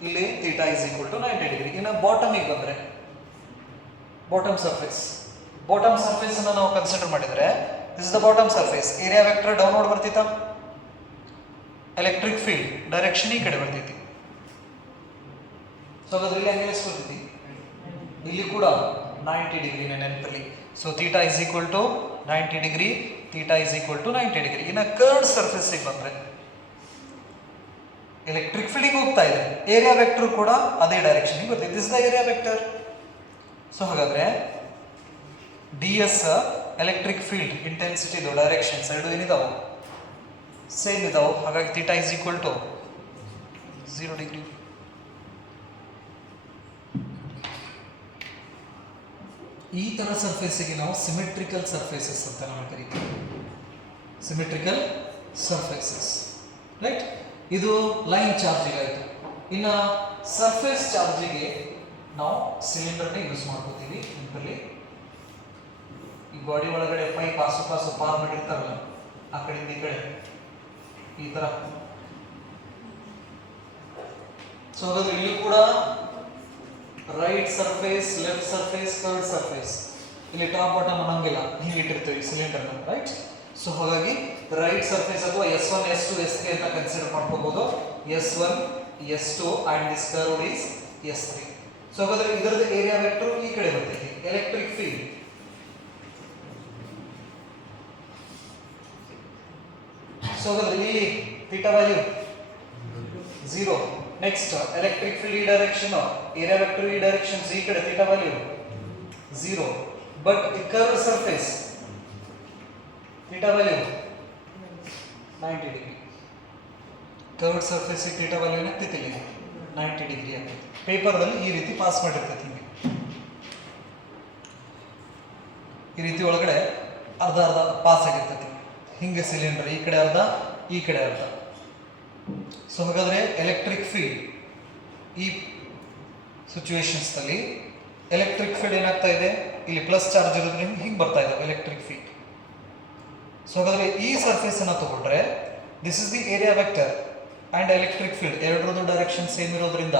ಇಲ್ಲಿ theta is equal to 90 degree. ಇನ್ನು ಬಾಟಮಿಗೆ ಬಂದ್ರೆ ಬಾಟಮ್ ಸರ್ಫೇಸ್ ಅನ್ನ ನಾವು ಕನ್ಸಿಡರ್ ಮಾಡಿದ್ರೆ this is the bottom surface. Area vector downward ಬರ್ತೈತ, ಎಲೆಕ್ಟ್ರಿಕ್ ಫೀಲ್ಡ್ ಡೈರೆಕ್ಷನ್ ಈ ಕಡೆ ಬರ್ತೈತಿ. ಸೊ ಅದ್ರಲ್ಲಿ ಆಂಗಲ್ ಎಷ್ಟು ಬರ್ತೈತಿ? ಇಲ್ಲಿ ಕೂಡ 90 ಡಿಗ್ರಿ ನೆನಪಲ್ಲಿ. So theta is equal to 90 degree, theta is equal to 90 degree. ಇನ್ನು ಕರ್ವ್ಡ್ ಸರ್ಫೇಸಿಗೆ ಬಂದ್ರೆ ಎಲೆಕ್ಟ್ರಿಕ್ ಫೀಲ್ಡಿಗೆ ಹೋಗ್ತಾ ಇದೆ, ಏರಿಯಾ ವೆಕ್ಟರ್ ಕೂಡ ಅದೇ ಡೈರೆಕ್ಷನ್ ಬರ್ತದೆ. This the area vector. So ಹಾಗಾದ್ರೆ D S electric field intensity directions ಎರಡು ಏನಿದಾವೆ ಸೇಮ್ ಇದಾವೆ. ಹಾಗಾಗಿ theta is equal to 0 degree. ಈ ತರ ಸರ್ಫೇಸಿಗೆ ನಾವು ಸಿಮೆಟ್ರಿಕಲ್ ಸರ್ಫೇಸಸ್ ಅಂತ ನಾವು ಕರಿತೀವಿ. Symmetrical surfaces, right. ಇದು ಲೈನ್ ಚಾರ್ಜಿಗೆ ಆಯಿತು. ಇನ್ನು ಸರ್ಫೇಸ್ ಚಾರ್ಜಿಗೆ ನಾವು ಸಿಲಿಂಡರ್ನ ಯೂಸ್ ಮಾಡ್ಕೋತೀವಿ. ಇದರಲ್ಲಿ ಈ ಬಾಡಿ ಒಳಗಡೆ ಪೈಪ್ ಆಸು ಪಾರ್ ಮಾಡಿರ್ತಾರಲ್ಲ, ಆ ಕಡೆಯಿಂದ ಈ ಕಡೆ ಈ ತರ. ಸೊ ಹಾಗಾದ್ರೆ ಇಲ್ಲಿ ಕೂಡ right surface, left surface, curved surface. ಇಲ್ಲಿ ಟಾಪ್ ಬಾಟಮ್ ಅನ್ನಂಗಿಲ್ಲ, ಹಿಂಗೆ ಇಟ್ಟಿರ್ತೀವಿ ಸಿಲಿಂಡರ್ನ, ರೈಟ್. ಸೊ ಹಾಗಾಗಿ ರೈಟ್ ಸರ್ಫೇಸ್ ಅಥವಾ S1, S2, S3 ಅಂತ ಕನ್ಸಿಡರ್ ಮಾಡ್ಕೋಬಹುದು. S1, S2 and this curve is S3. So ಹಾಗಾದ್ರೆ ಇದರದ ಏರಿಯಾ ವೆಕ್ಟರ್ ಈ ಕಡೆ ಬರ್ತೈತಿ, ಎಲೆಕ್ಟ್ರಿಕ್ ಫೀಲ್ಡ್. ಸೊ ಹಾಗಾದ್ರೆ ಇಲ್ಲಿ theta value 0. Next electric field ಈ ಡೈರೆಕ್ಷನ್, ಏರಿಯಾ ವೆಕ್ಟರ್ ಈ ಡೈರೆಕ್ಷನ್, ಈ ಕಡೆ theta value 0. But the curved surface theta value 90 degree. Curved surface theta value ಏನಾಗ್ತೈತಿ ಇಲ್ಲಿ 90 ಡಿಗ್ರಿ ಆಗ್ತೈತಿ. ಪೇಪರ್ದಲ್ಲಿ ಈ ರೀತಿ ಪಾಸ್ ಮಾಡಿರ್ತೈತಿ. ಹಿಂಗೆ ಈ ರೀತಿ ಒಳಗಡೆ ಅರ್ಧ ಅರ್ಧ ಪಾಸ್ ಆಗಿರ್ತೈತಿ. ಹಿಂಗೆ ಸಿಲಿಂಡರ್ ಈ ಕಡೆ ಅರ್ಧ, ಈ ಕಡೆ ಅರ್ಧ. ಸೊ ಹಾಗಾದ್ರೆ ಎಲೆಕ್ಟ್ರಿಕ್ ಫೀಲ್ಡ್ ಈ ಸಿಚುವೇಶನ್ಸ್ನಲ್ಲಿ ಎಲೆಕ್ಟ್ರಿಕ್ ಫೀಲ್ಡ್ ಏನಾಗ್ತಾ ಇದೆ, ಇಲ್ಲಿ ಪ್ಲಸ್ ಚಾರ್ಜ್ ಇರೋದ್ರಿಂದ ಹಿಂಗೆ ಬರ್ತಾ ಇದೆ ಎಲೆಕ್ಟ್ರಿಕ್ ಫೀಲ್ಡ್. ಸೊ ಹಾಗಾದ್ರೆ ಈ ಸರ್ಫೇಸ್ ಅನ್ನ ತಗೊಂಡ್ರೆ this is the area vector and electric field ಎರಡರದ್ದು ಡೈರೆಕ್ಷನ್ ಸೇಮ್ ಇರೋದ್ರಿಂದ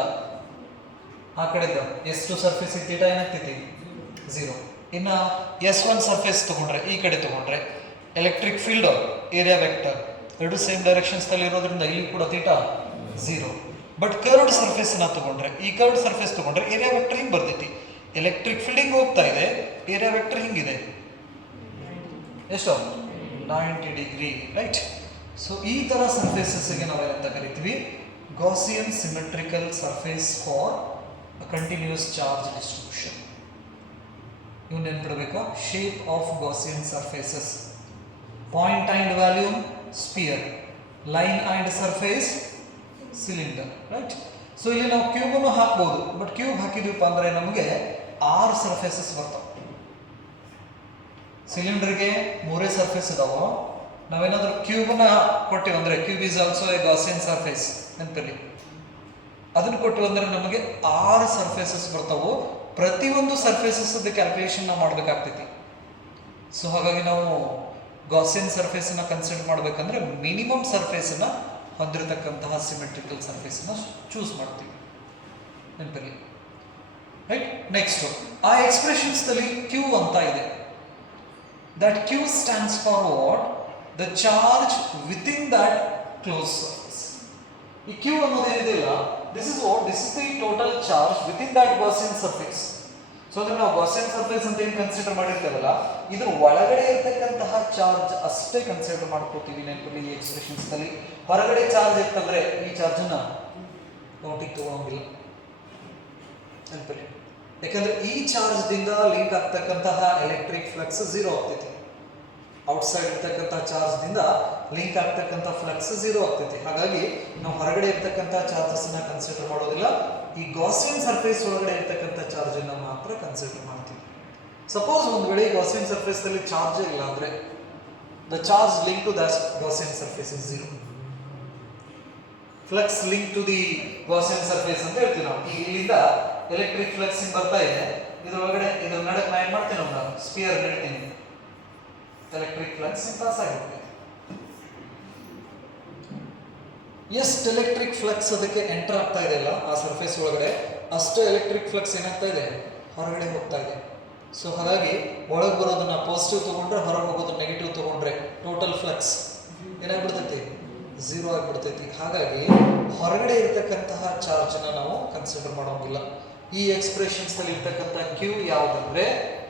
ಆ ಕಡೆದ S2 ಸರ್ಫೇಸ್ ಥೀಟಾ ಏನಾಗ್ತೈತಿ 0. ಇನ್ನ S1 ಸರ್ಫೇಸ್ ತಗೊಂಡ್ರೆ ಈ ಕಡೆ ತಗೊಂಡ್ರೆ ಎಲೆಕ್ಟ್ರಿಕ್ ಫೀಲ್ಡ್ ಏರಿಯಾ ವೆಕ್ಟರ್ ಎರಡು ಸೇಮ್ ಡೈರೆಕ್ಷನ್ಸ್ ನಲ್ಲಿ ಇರೋದ್ರಿಂದ ಇಲ್ಲಿ ಕೂಡ ಥೀಟಾ 0. ಬಟ್ ಕರ್ವ್ಡ್ ಸರ್ಫೇಸ್ ಅನ್ನ ತಗೊಂಡ್ರೆ, ಈ ಕರ್ವ್ಡ್ ಸರ್ಫೇಸ್ ತಗೊಂಡ್ರೆ ಏರಿಯಾ ವೆಕ್ಟರ್ ಹಿಂಗೆ ಬರ್ತೈತಿ. ಎಲೆಕ್ಟ್ರಿಕ್ ಫೀಲ್ಡ್ ಹಿಂಗೆ ಹೋಗ್ತಾ ಇದೆ, ಏರಿಯಾ ವೆಕ್ಟರ್ ಹಿಂಗಿದೆ, ಎಷ್ಟು 90 ಡಿಗ್ರಿ, ರೈಟ್. ಸೊ ಈ ತರ ಸರ್ಫೇಸಸ್ಗೆ ನಾವೇನಂತ ಕರಿತೀವಿ, Gaussian symmetrical surface for continuous charge distribution. ಇವು ನೆನ್ಪಿಡಬೇಕು. Shape of Gaussian surfaces, point and volume sphere, line and surface cylinder, right. So ಇಲ್ಲಿ ನಾವು ಕ್ಯೂಬ್ ಅನ್ನು ಹಾಕ್ಬಹುದು, ಬಟ್ ಕ್ಯೂಬ್ ಹಾಕಿದ್ವಿಪ್ಪ ಅಂದ್ರೆ ನಮಗೆ 6 ಸರ್ಫೇಸಸ್ ಬರ್ತಾವೆ. ಸಿಲಿಂಡರ್ಗೆ 3 ಸರ್ಫೇಸ್ ಇದಾವ. ನಾವೇನಾದ್ರೂ ಕ್ಯೂಬ್ನ ಕೊಟ್ಟಿವಿ ಅಂದ್ರೆ cube is also A Gaussian surface ನೆನಪಿರಲಿ. ಅದನ್ನು ಕೊಟ್ಟಿವಿ ಅಂದ್ರೆ ನಮಗೆ 6 ಸರ್ಫೇಸಸ್ ಬರ್ತಾವು. ಪ್ರತಿಯೊಂದು ಸರ್ಫೇಸಸ್ ಕ್ಯಾಲ್ಕುಲೇಷನ್ ನಾವು ಮಾಡಬೇಕಾಗ್ತೈತಿ. ಸೊ ಹಾಗಾಗಿ ನಾವು ಗಾಸಿಯನ್ ಸರ್ಫೇಸ್ ಅನ್ನ ಕನ್ಸಿಡರ್ ಮಾಡಬೇಕಂದ್ರೆ ಮಿನಿಮಮ್ ಸರ್ಫೇಸ್ ಅನ್ನ ಹೊಂದಿರತಕ್ಕಂತಹ ಸಿಮೆಟ್ರಿಕಲ್ ಸರ್ಫೇಸ್ ಅನ್ನ ಚೂಸ್ ಮಾಡ್ತೀವಿ, ನೆನಪಿರಲಿ, ರೈಟ್. ನೆಕ್ಸ್ಟ್ ಆ ಎಕ್ಸ್ಪ್ರೆಷನ್ಸ್ ನಲ್ಲಿ ಕ್ಯೂ ಅಂತ ಇದೆ. That Q stands for what? The charge within that close surface. ಈ ಕ್ಯೂ ಅನ್ನೋದು ಏನಿದೆಯಲ್ಲ, this is what? This is the total charge within that Gaussian surface. So ಅಂದ್ರೆ ನಾವು ಗಾಸಿಯನ್ ಸರ್ಫೇಸ್ ಅಂತ ಏನು ಕನ್ಸಿಡರ್ ಮಾಡಿರ್ತೇವಲ್ಲ, ಇದ್ರ ಒಳಗಡೆ ಇರ್ತಕ್ಕಂತಹ ಚಾರ್ಜ್ ಅಷ್ಟೇ ಕನ್ಸಿಡರ್ ಮಾಡ್ಕೋತೀವಿ ನೆನಪಲ್ಲಿ ಈ ಎಕ್ಸ್ಪ್ರೆಷನ್ಸ್ ನಲ್ಲಿ. ಹೊರಗಡೆ ಚಾರ್ಜ್ ಇರ್ತಂದ್ರೆ ಈ ಚಾರ್ಜ್ ಅನ್ನ ನೋಟಿಗೆ ತಗೋಂಗಿಲ್ಲ ನೆನಪಲ್ಲಿ. ಯಾಕಂದ್ರೆ ಈ ಚಾರ್ಜ್ ದಿಂದ ಲಿಂಕ್ ಆಗ್ತಕ್ಕಂತಹ ಎಲೆಕ್ಟ್ರಿಕ್ ಫ್ಲಕ್ಸ್ 0 ಆಗ್ತೈತಿ. ಔಟ್ಸೈಡ್ ಇರ್ತಕ್ಕಂತಹ ಚಾರ್ಜ್ ದಿಂದ ಲಿಂಕ್ ಆಗ್ತಕ್ಕಂಥ ಫ್ಲಕ್ಸ್ 0 ಆಗ್ತೈತಿ. ಹಾಗಾಗಿ ನಾವು ಹೊರಗಡೆ ಇರ್ತಕ್ಕಂಥ ಚಾರ್ಜಸ್ ಅನ್ನ ಕನ್ಸಿಡರ್ ಮಾಡೋದಿಲ್ಲ. ಈ ಗಾಸಿಯನ್ ಸರ್ಫೇಸ್ ಒಳಗಡೆ ಇರ್ತಕ್ಕಂಥ ಚಾರ್ಜ್ ಅನ್ನ ಮಾತ್ರ ಕನ್ಸಿಡರ್ ಮಾಡ್ತೀವಿ. ಸಪೋಸ್ ಒಂದು ವೇಳೆ ಗಾಸಿಯನ್ ಸರ್ಫೇಸ್ ನಲ್ಲಿ ಚಾರ್ಜ್ ಇಲ್ಲ ಅಂದ್ರೆ the charge link to that Gaussian surface is 0. Flux link to the Gaussian surface ಅಂತ ಹೇಳ್ತೀವಿ ನಾವು. ಈಗ ಇಲ್ಲಿಂದ ಎಲೆಕ್ಟ್ರಿಕ್ ಫ್ಲಕ್ಸ್ ಹಿಂಗ್ ಬರ್ತಾ ಇದೆ, ಇದ್ರೊಳಗಡೆ ಇದ್ರ ನಡಕ್ ನಾ ಏನ್ ಮಾಡ್ತೀನಿ ನಾವು ಸ್ಪಿಯರ್ ಹೇಳ್ತೀನಿ, ಎಲೆಕ್ಟ್ರಿಕ್ ಫ್ಲಕ್ಸ್ ಪಾಸ್ ಆಗುತ್ತೆ. ಎಷ್ಟು ಎಲೆಕ್ಟ್ರಿಕ್ ಫ್ಲಕ್ಸ್ ಅದಕ್ಕೆ ಎಂಟರ್ ಆಗ್ತಾ ಇದೆ ಅಲ್ಲ ಆ ಸರ್ಫೇಸ್ ಒಳಗಡೆ, ಅಷ್ಟು ಎಲೆಕ್ಟ್ರಿಕ್ ಫ್ಲಕ್ಸ್ ಏನಾಗ್ತಾ ಇದೆ ಹೊರಗಡೆ ಹೋಗ್ತಾ ಇದೆ. ಸೊ ಹಾಗಾಗಿ ಒಳಗೆ ಬರೋದನ್ನ ಪಾಸಿಟಿವ್ ತಗೊಂಡ್ರೆ ಹೊರಗೆ ಹೋಗೋದನ್ನ ನೆಗೆಟಿವ್ ತಗೊಂಡ್ರೆ ಟೋಟಲ್ ಫ್ಲಕ್ಸ್ ಏನಾಗ್ಬಿಡ್ತೈತಿ 0 ಆಗಿಬಿಡ್ತೈತಿ. ಹಾಗಾಗಿ ಹೊರಗಡೆ ಇರ್ತಕ್ಕಂತಹ ಚಾರ್ಜ್ ನ ನಾವು ಕನ್ಸಿಡರ್ ಮಾಡೋಂಗಿಲ್ಲ. ಈ ಎಕ್ಸ್ಪ್ರೆಷನ್ಸ್ ನಲ್ಲಿ ಇರ್ತಕ್ಕಂಥ ಕ್ಯೂ ಯಾವುದಂದ್ರೆ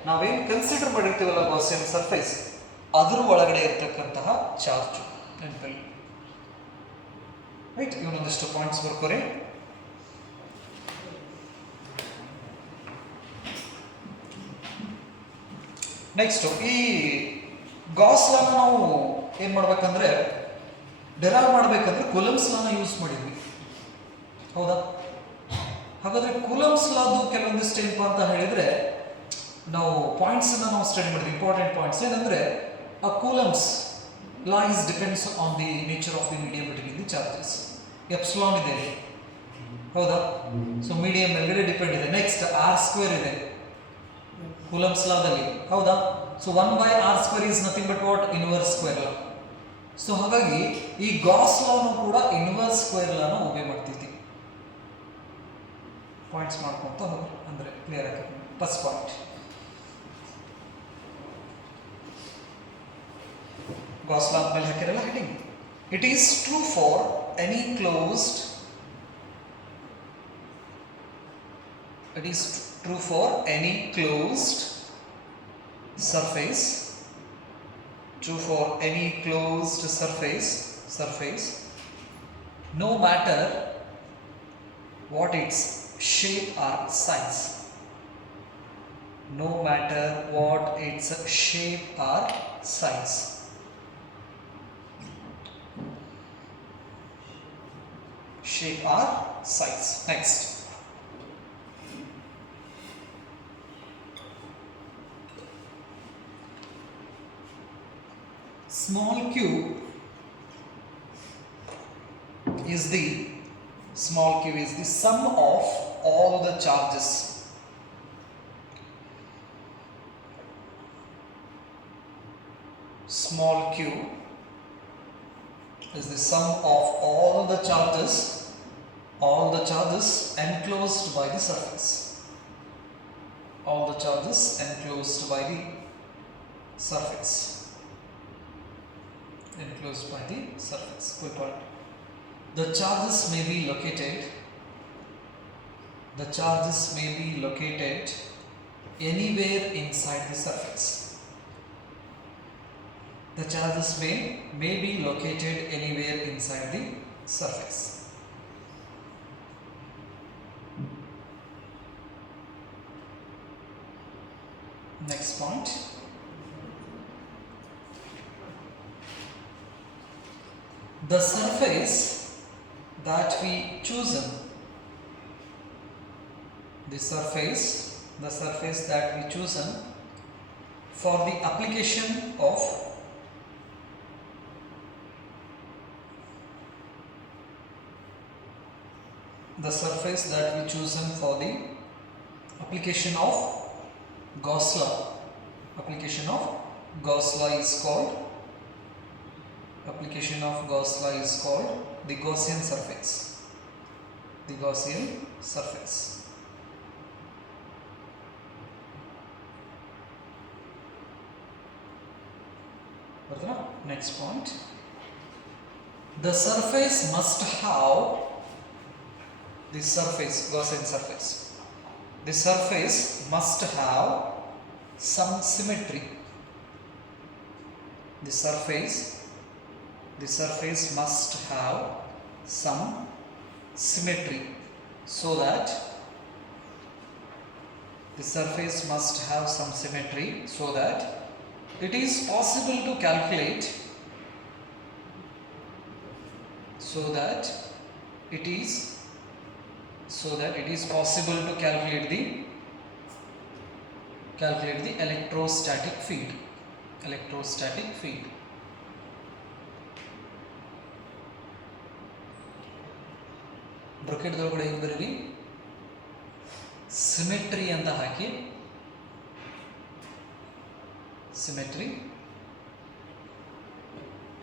ನಾವೇನ್ ಕನ್ಸಿಡರ್ ಮಾಡಿರ್ತೀವಲ್ಲ ಗಾಸಿಯನ್ ಸರ್ಫೇಸ್, ಅದ್ರ ಒಳಗಡೆ ಇರ್ತಕ್ಕಂತಹ ಚಾರ್ಜ್ ನೆನಪಲ್ಲಿ. ರೈಟ್. ಇವನೊಂದಿಷ್ಟು ಪಾಯಿಂಟ್ಸ್ ಬರ್ಕೋರಿ. ನೆಕ್ಸ್ಟ್ ಈ ಗಾಸ್ ಲಾನ ನಾವು ಏನು ಮಾಡ್ಬೇಕಂದ್ರೆ ಡೆರೈವ್ ಮಾಡಬೇಕಂದ್ರೆ ಕೂಲಂಬ್ಸ್ ಲಾನ ಯೂಸ್ ಮಾಡಿದ್ವಿ, ಹೌದಾ? ಹಾಗಾದ್ರೆ ಕೂಲಂಬ್ಸ್ ಲಾದು ಕೆಲವೊಂದಿಷ್ಟು ಏನಪ್ಪ ಅಂತ ಹೇಳಿದ್ರೆ ನಾವು ಪಾಯಿಂಟ್ಸನ್ನು ನಾವು ಸ್ಟಡಿ ಮಾಡಿದ್ವಿ. ಇಂಪಾರ್ಟೆಂಟ್ ಪಾಯಿಂಟ್ಸ್ ಏನಂದ್ರೆ ಆ coulombs law is depends on the nature of the medium between the charges. Epsilon ಇದೆ, ಹೌದಾ? ಸೊ ಮೀಡಿಯಂ ಮೇಲ್ಗಡೆ ಡಿಪೆಂಡ್ ಇದೆ. ನೆಕ್ಸ್ಟ್ ಆರ್ ಸ್ಕ್ವೇರ್ ಇದೆ ಕೂಲಂಬ್ಸ್ ಲಾದಲ್ಲಿ, ಹೌದಾ? So 1/r² is nothing but what? Inverse square ಲಾ. ಸೊ ಹಾಗಾಗಿ ಈ ಗಾಸ್ ಲಾನು ಕೂಡ ಇನ್ವರ್ಸ್ ಸ್ಕ್ವೇರ್ ಲಾನ ಒಬೆ ಮಾಡ್ತಿದ್ವಿ. ಪಾಯಿಂಟ್ಸ್ ಮಾಡ್ಕೊಂತ ಹೋಗ್ರಿ ಅಂದ್ರೆ ಕ್ಲಿಯರ್ ಆಗಿ. ಫಸ್ಟ್ ಪಾಯಿಂಟ್, ಗಾಸ್ ಲಾ ಮೇಲೆ ಹಾಕಿರಲ್ಲ heading. It is true for any closed, it is true for any closed surface, true for any closed surface, no matter what its shape or size, no matter what its shape or size. Shape or size. Next, small q is the sum of all the charges. Small q is the sum of all the charges enclosed by the surface. All the charges enclosed by the surface. Enclosed by the surface. Good point. The charges may be located anywhere inside the surface. The charges may be located anywhere inside the surface. Next point, the surface that we chosen, for the application of Gauss law. Application of Gauss law is called the Gaussian surface. The Gaussian surface. Next point, the surface must have Gaussian surface. The surface must have some symmetry. The surface must have some symmetry so that it is possible to calculate the electrostatic field. Bracket ಒಳಗಡೆ ಏನು ಬರೀರಿ, symmetry ಅಂತ ಹಾಕಿ, symmetry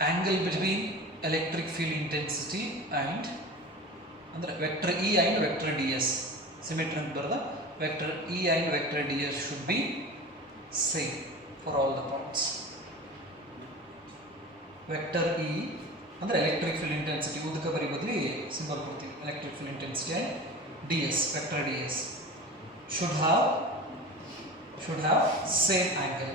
angle between electric field intensity and ಅಂದರೆ vector E and vector D S. Symmetry ಅಂತ ಬರೆದ vector E and vector D S should be same for all the points. Vector E ಅಂದರೆ electric field intensity, ಉದ್ದಕ ಬರೀ ಬದಲಿ symbol ಕೊಡ್ತೀವಿ. Electric field intensity and D S, vector D S should have same angle.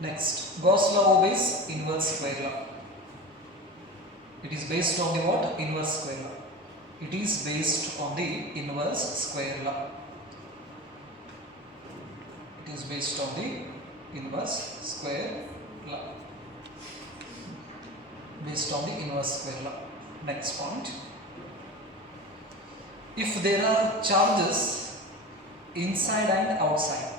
Next, Gauss law obeys inverse square law. It is based on the what? Inverse square law. It is based on the inverse square law. It is based on the inverse square law. Based on the inverse square law. Next point. If there are charges inside and outside,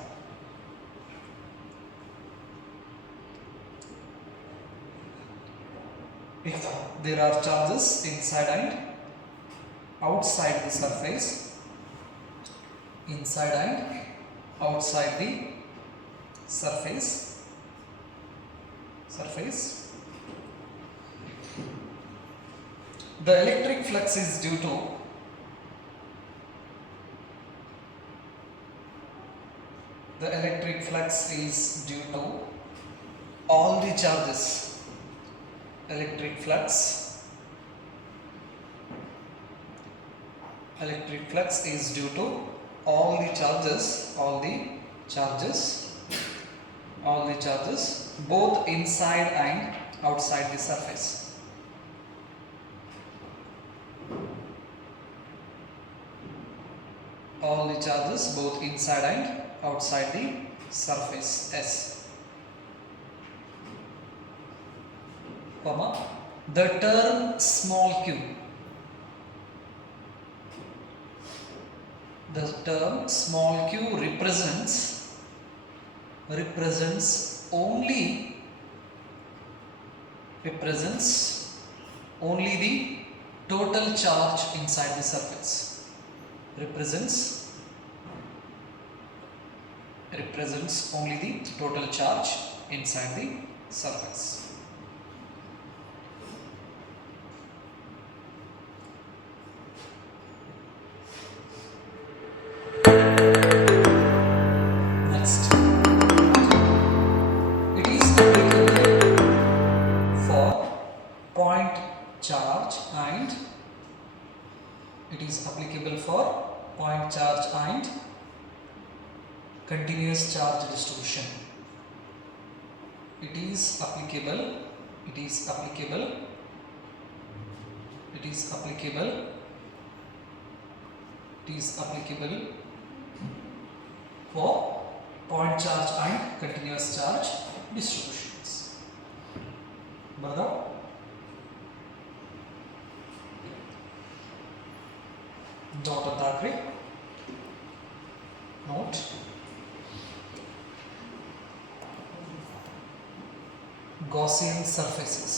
if there are charges inside and outside the surface, inside and outside the surface, the electric flux is due to all the charges. Electric flux is due to all the charges, both inside and outside the surface. All the charges both inside and outside the surface S. The term small q. The term small q represents only the total charge inside the surface. Represents only the total charge inside the surface. Next, it is applicable for point charge and continuous charge distribution. It is applicable for point charge and continuous charge distributions. Brother, note Gaussian surfaces.